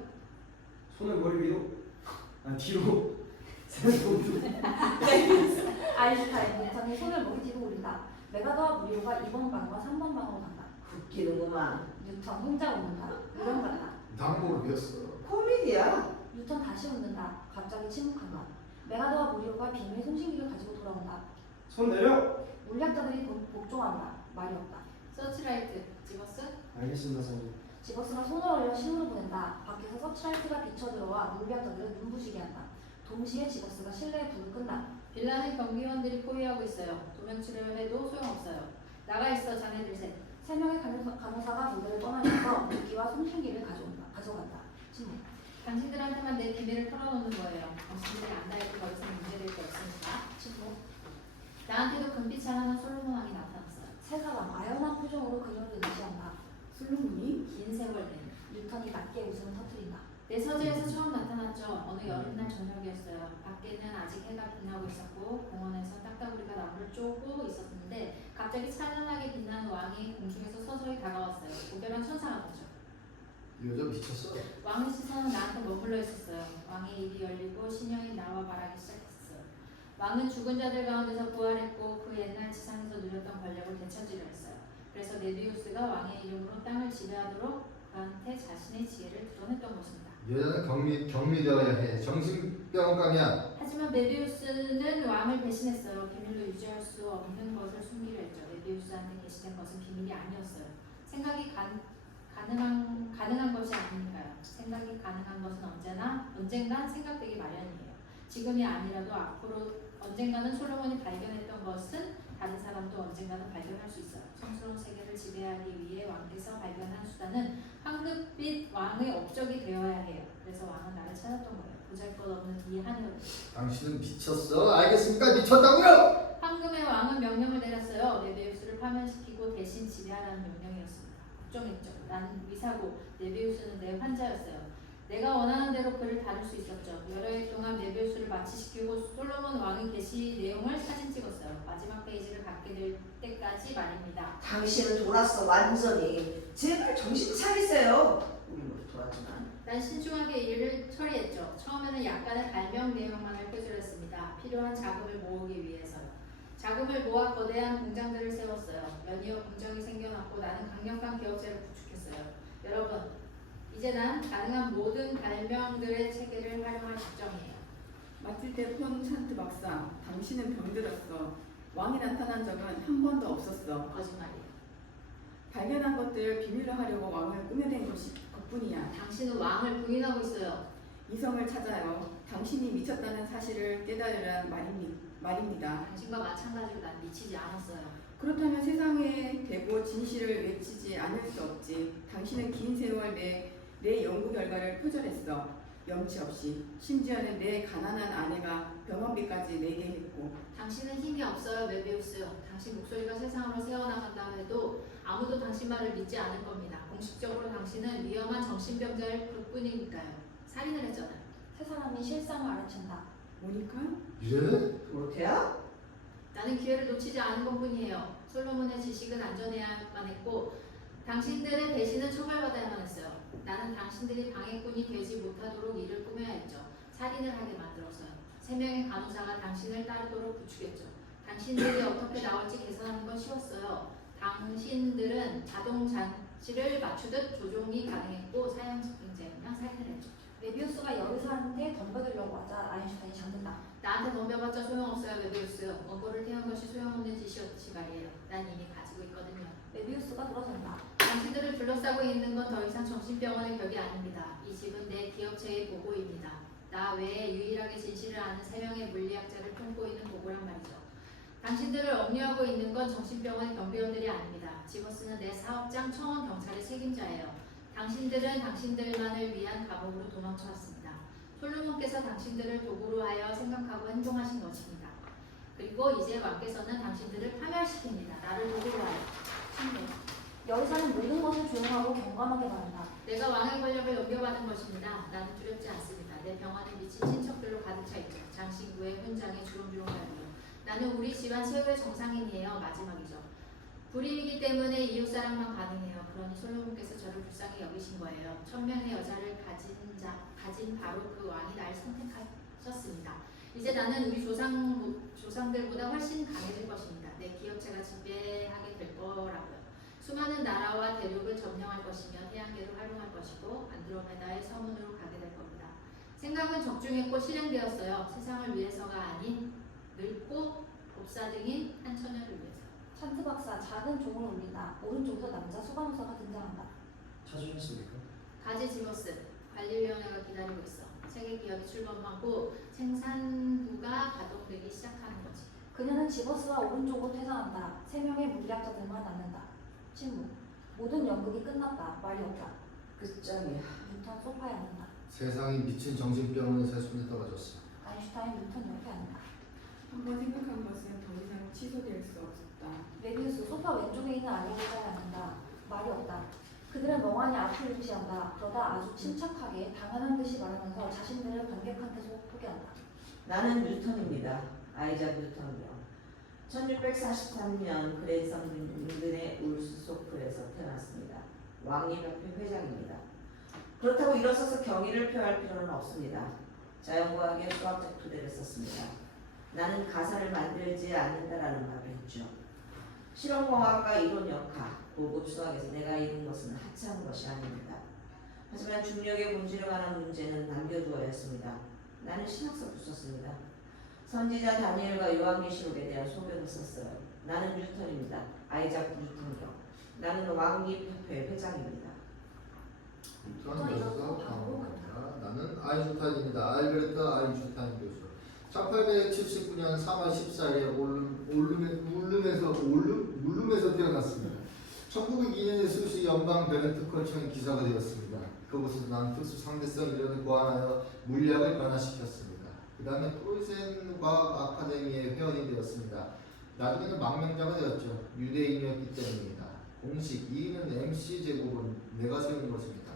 손을 머리 위로, 뒤로. 세우고. 아인슈타인, 뉴턴이 손을 머리 뒤로 올린다. 메가더와 무리오가 2번 방과 3번 방으로 간다. 웃기는구만. 뉴턴 혼자 웃는다. 이런 같다. 난 모르겠어. 코미디야. 뉴턴 다시 웃는다. 갑자기 침묵한다. 메가더와 무리오가 비밀 송신기를 가지고 돌아온다. 손 내려. 물리학자들이 복종한다. 말이 없다. 서치라이트, 지버스? 알겠습니다, 사장님. 지버스가 손을 올려 신호를 보낸다. 밖에서 서치라이트가 비춰들어와 물리학자들을 눈부시게 한다. 동시에 지버스가 실내에 불을 끈다. 빌라는 경비원들이 포위하고 있어요. 도면치를 해도 소용없어요. 나가 있어, 자네들 셋. 3명의 간호사가 무대를 떠나면서 무기와 송신기를 가져간다. 신문. 당신들한테만 내 비밀을 털어놓는 거예요. 당신들이 안다 해도 더 이상 문제될 게 없으니까. 신문. 나한테도 금빛 찬란한 솔로몬 왕이 나타났어요. 세 사람 아연한 표정으로 그녀를 의지한다. 솔로몬이? 긴 세월된. 뉴턴이 낮게 웃음을 터뜨린다. 내 서재에서 처음 나타났죠. 어느 여름날 저녁이었어요. 밖에는 아직 해가 빛나고 있었고 공원에서 딱따구리가 나무를 쪼고 있었는데 갑자기 찬란하게 빛나는 왕이 공중에서 서서히 다가왔어요. 고결한 천사 같았죠. 이 여자 미쳤어. 왕의 시선은 나한테 머물러 있었어요. 왕의 입이 열리고 신령이 나와 말하기 시작했어요. 왕은 죽은 자들 가운데서 부활했고 그 옛날 지상에서 누렸던 권력을 되찾으려 했어요. 그래서 메비우스가 왕의 이름으로 땅을 지배하도록 그한테 자신의 지혜를 드러냈던 것입니다. 이 여자는 경미되어야 해. 정신병감이야. 하지만 메비우스는 왕을 배신했어요. 비밀로 유지할 수 없는 것을 숨기려 했죠. 메비우스한테 게시된 것은 비밀이 아니었어요. 생각이 가능한 것이 아니니까요. 생각이 가능한 것은 언젠간 생각되기 마련이에요. 지금이 아니라도 언젠가는 솔로몬이 발견했던 것은 다른 사람도 언젠가는 발견할 수 있어요. 성스러운 세계를 지배하기 위해 왕께서 발견한 수단은 황금빛 왕의 업적이 되어야 해요. 그래서 왕은 나를 찾았던 거예요. 보잘것없는 이 하늘. 당신은 미쳤어. 알겠습니까? 미쳤다고요? 황금의 왕은 명령을 내렸어요. 네베우스를 파면시키고 대신 지배하라는 명령이었습니다. 걱정했죠. 난 위사고 네베우스는 내 환자였어요. 내가 원하는 대로 그를 다룰 수 있었죠. 여러 해 동안 네베우스를 마취시키고 솔로몬 왕의 계시 내용을 사진 찍었어요. 마지막 페이지를 갖게 될 때까지 말입니다. 당신은 돌았어 완전히. 제발 정신 차리세요. 우리 모두 돌았지만. 난 신중하게 일을 처리했죠. 처음에는 약간의 발명 내용만을 표절했습니다. 필요한 자금을 모으기 위해서요. 자금을 모아 거대한 공장들을 세웠어요. 연이어 공장이 생겨났고 나는 강력한 기업체를 구축했어요. 여러분, 이제 난 가능한 모든 발명들의 체계를 활용할 직정이에요. 마틸데 폰 찬트 박사, 당신은 병들었어. 왕이 나타난 적은 한 번도 없었어. 거짓말이에요. 발견한 것들 비밀로 하려고 왕을 꾸며낸 것뿐이야. 당신은 왕을 부인하고 있어요. 이성을 찾아요. 당신이 미쳤다는 사실을 깨달으란 말입니다. 당신과 마찬가지로 난 미치지 않았어요. 그렇다면 세상에 대고 진실을 외치지 않을 수 없지. 당신은 긴 세월 내 연구 결과를 표절했어. 염치 없이. 심지어는 내 가난한 아내가 병원비까지 내게 했고. 당신은 힘이 없어요, 메비우스. 당신 목소리가 세상으로 새어나간다 해도 아무도 당신 말을 믿지 않을 겁니다. 공식적으로 당신은 위험한 정신병자일 뿐이니까요. 살인을 했잖아요. 세 사람이 실상을 알아챈다. 모니카? 예? 도로테야? 나는 기회를 놓치지 않은 것뿐이에요. 솔로몬의 지식은 안전해야만 했고 당신들의 배신은 처벌받아야만 했어요. 나는 당신들이 방해꾼이 되지 못하도록 일을 꾸며야 했죠. 살인을 하게 만들었어요. 3명의 간호사가 당신을 따르도록 부추겼죠. 당신들이 어떻게 나올지 계산하는 건 쉬웠어요. 당신들은 자동 장치를 맞추듯 조종이 가능했고 사형집행자에 그냥 살인을 했죠. 메비우스가 여의사한테 덤벼들려고 하자 아인슈타인이 잡는다. 나한테 덤벼봤자 소용없어요, 메비우스. 원고를 태운 것이 소용없는 짓이었지 말이에요. 난 이미 가지고 있거든요. 메비우스가 돌아선다. 당신들을 둘러싸고 있는 건 더 이상 정신병원의 벽이 아닙니다. 이 집은 내 기업체의 보고입니다. 나 외에 유일하게 진실을 아는 3명의 물리학자를 품고 있는 보고란 말이죠. 당신들을 억류하고 있는 건 정신병원의 경비원들이 아닙니다. 지버스는 내 사업장 청원 경찰의 책임자예요. 당신들은 당신들만을 위한 감옥으로 도망쳐왔습니다. 솔로몬께서 당신들을 도구로 하여 생각하고 행동하신 것입니다. 그리고 이제 왕께서는 당신들을 파멸시킵니다. 나를 도구로 하여. 신뢰. 여의사는 모든 것을 조용하고 경감하게 말한다. 내가 왕의 권력을 넘겨받은 것입니다. 나는 두렵지 않습니다. 내 병원에 미친 친척들로 가득 차 있죠. 장신구의 훈장에 주렁주렁 달리요. 나는 우리 집안 최후의 정상인이에요. 마지막이죠. 불임이기 때문에 이웃사랑만 가능해요. 그러니 솔로몬께서 저를 불쌍히 여기신 거예요. 1000명의 여자를 가진 바로 그 왕이 날 선택하셨습니다. 이제 나는 우리 조상들보다 훨씬 강해질 것입니다. 내 기업체가 지배하게 될 거라고요. 수많은 나라와 대륙을 점령할 것이며 태양계를 활용할 것이고 안드로메다의 서문으로 가게 될 겁니다. 생각은 적중했고 실행되었어요. 세상을 위해서가 아닌 늙고 곱사등인 한 처녀를 위해서. 찬트 박사 작은 종을 울린다. 오른쪽에서 남자 소방서가 등장한다. 찾으셨습니까? 가지 지버스 관리위원회가 기다리고 있어. 세계 기업이 출범하고 생산부가 가동되기 시작하는 거지. 그녀는 지버스와 오른쪽으로 퇴장한다. 3명의 물리학자들만 남는다. 침묵. 모든 연극이 끝났다. 말이 없다. 끝장이야. 뉴턴 소파에 앉는다. 세상이 미친 정신병원에 새 손이 떨어졌어. 아인슈타인 뉴턴 옆에 앉는다. 한번 생각한 것은 더 이상 취소될 수 없었다. 메비우스 소파 왼쪽에 있는 아내의자에 앉는다. 말이 없다. 그들은 멍하니 앞을 유지한다. 그러다 아주 침착하게 당연한 듯이 말하면서 자신들을 관객한테서 포기한다. 나는 뉴턴입니다. 아이작 뉴턴이요. 1643년 그랜섬 인근의 울스소프에서 태어났습니다. 왕립협회 회장입니다. 그렇다고 일어서서 경의를 표할 필요는 없습니다. 자연과학의 수학적 토대를 썼습니다. 나는 가사를 만들지 않는다라는 말을 했죠. 실험공학과 이론역학, 고급 수학에서 내가 이룬 것은 하찮은 것이 아닙니다. 하지만 중력의 본질에 관한 문제는 남겨두어야 했습니다. 나는 신학서도 썼습니다. 선지자 다니엘과 요한계시록에 대한 소견을 썼어요. 나는 뉴턴입니다. 아이작 뉴턴이요. 나는 왕립협회 회장입니다. 뉴턴 교수가 반복합니다. 나는 아인슈타인입니다. 알베르트 아인슈타인 교수. 1879년 3월 14일에 울름에서 태어났습니다. 1902년에 스위스 연방 베르트컬청의 기사가 되었습니다. 그곳에서 난 특수 상대성 이론을 고안하여 물리학을 변화시켰습니다. 그 다음에 프로이센 과학 아카데미의 회원이 되었습니다. 나중에는 망명자가 되었죠. 유대인이었기 때문입니다. 공식 2는 MC 제곱은 내가 세우는 것입니다.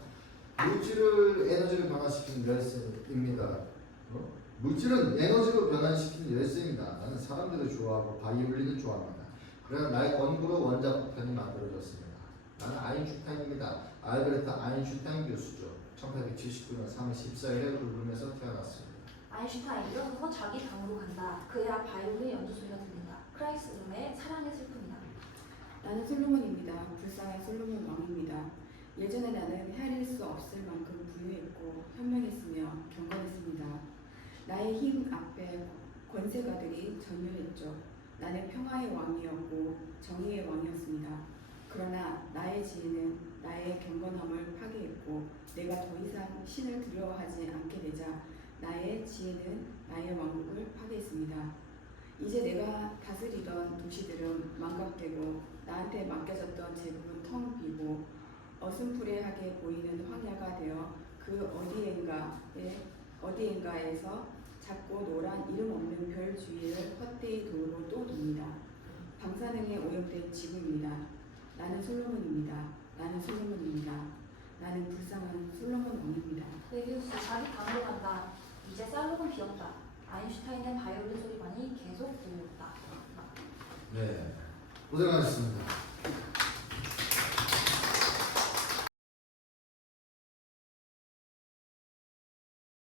물질을 에너지로 변화시키는 열쇠입니다. 물질은 에너지로 변환시키는 열쇠입니다. 나는 사람들을 좋아하고 바이올린을 좋아합니다. 그러나 나의 원고로 원자 폭탄이 만들어졌습니다. 나는 아인슈타인입니다. 알베르트 아인슈타인 교수죠. 1879년 3월 14일에 울름에서 태어났습니다. 아인슈타인 일어서서 자기 방으로 간다. 그의 앞 바이올린 연주 소리가 들린다. 크라이스 음의 사랑의 슬픔이다. 나는 솔로몬입니다. 불쌍한 솔로몬 왕입니다. 예전에 나는 헤아릴 수 없을 만큼 부유했고 현명했으며 경건했습니다. 나의 힘 앞에 권세가들이 전율했죠. 나는 평화의 왕이었고 정의의 왕이었습니다. 그러나 나의 지혜는 나의 경건함을 파괴했고 내가 더 이상 신을 두려워하지 않게 되자 나의 지혜는 나의 왕국을 파괴했습니다. 이제 내가 다스리던 도시들은 망각되고 나한테 맡겨졌던 제국은 텅 비고 어슴푸레하게 보이는 황야가 되어 그 어디엔가에서 작고 노란 이름 없는 별 주위를 헛되이 돌고 또 돕니다. 방사능에 오염된 지구입니다. 나는 솔로몬입니다. 나는 솔로몬입니다. 나는 불쌍한 솔로몬 왕입니다. 메비우스 자기 방으로 간다. 이제 살록은 비었다. 아인슈타인의 바이올린 소리만이 계속 들렸다. 네, 고생하셨습니다.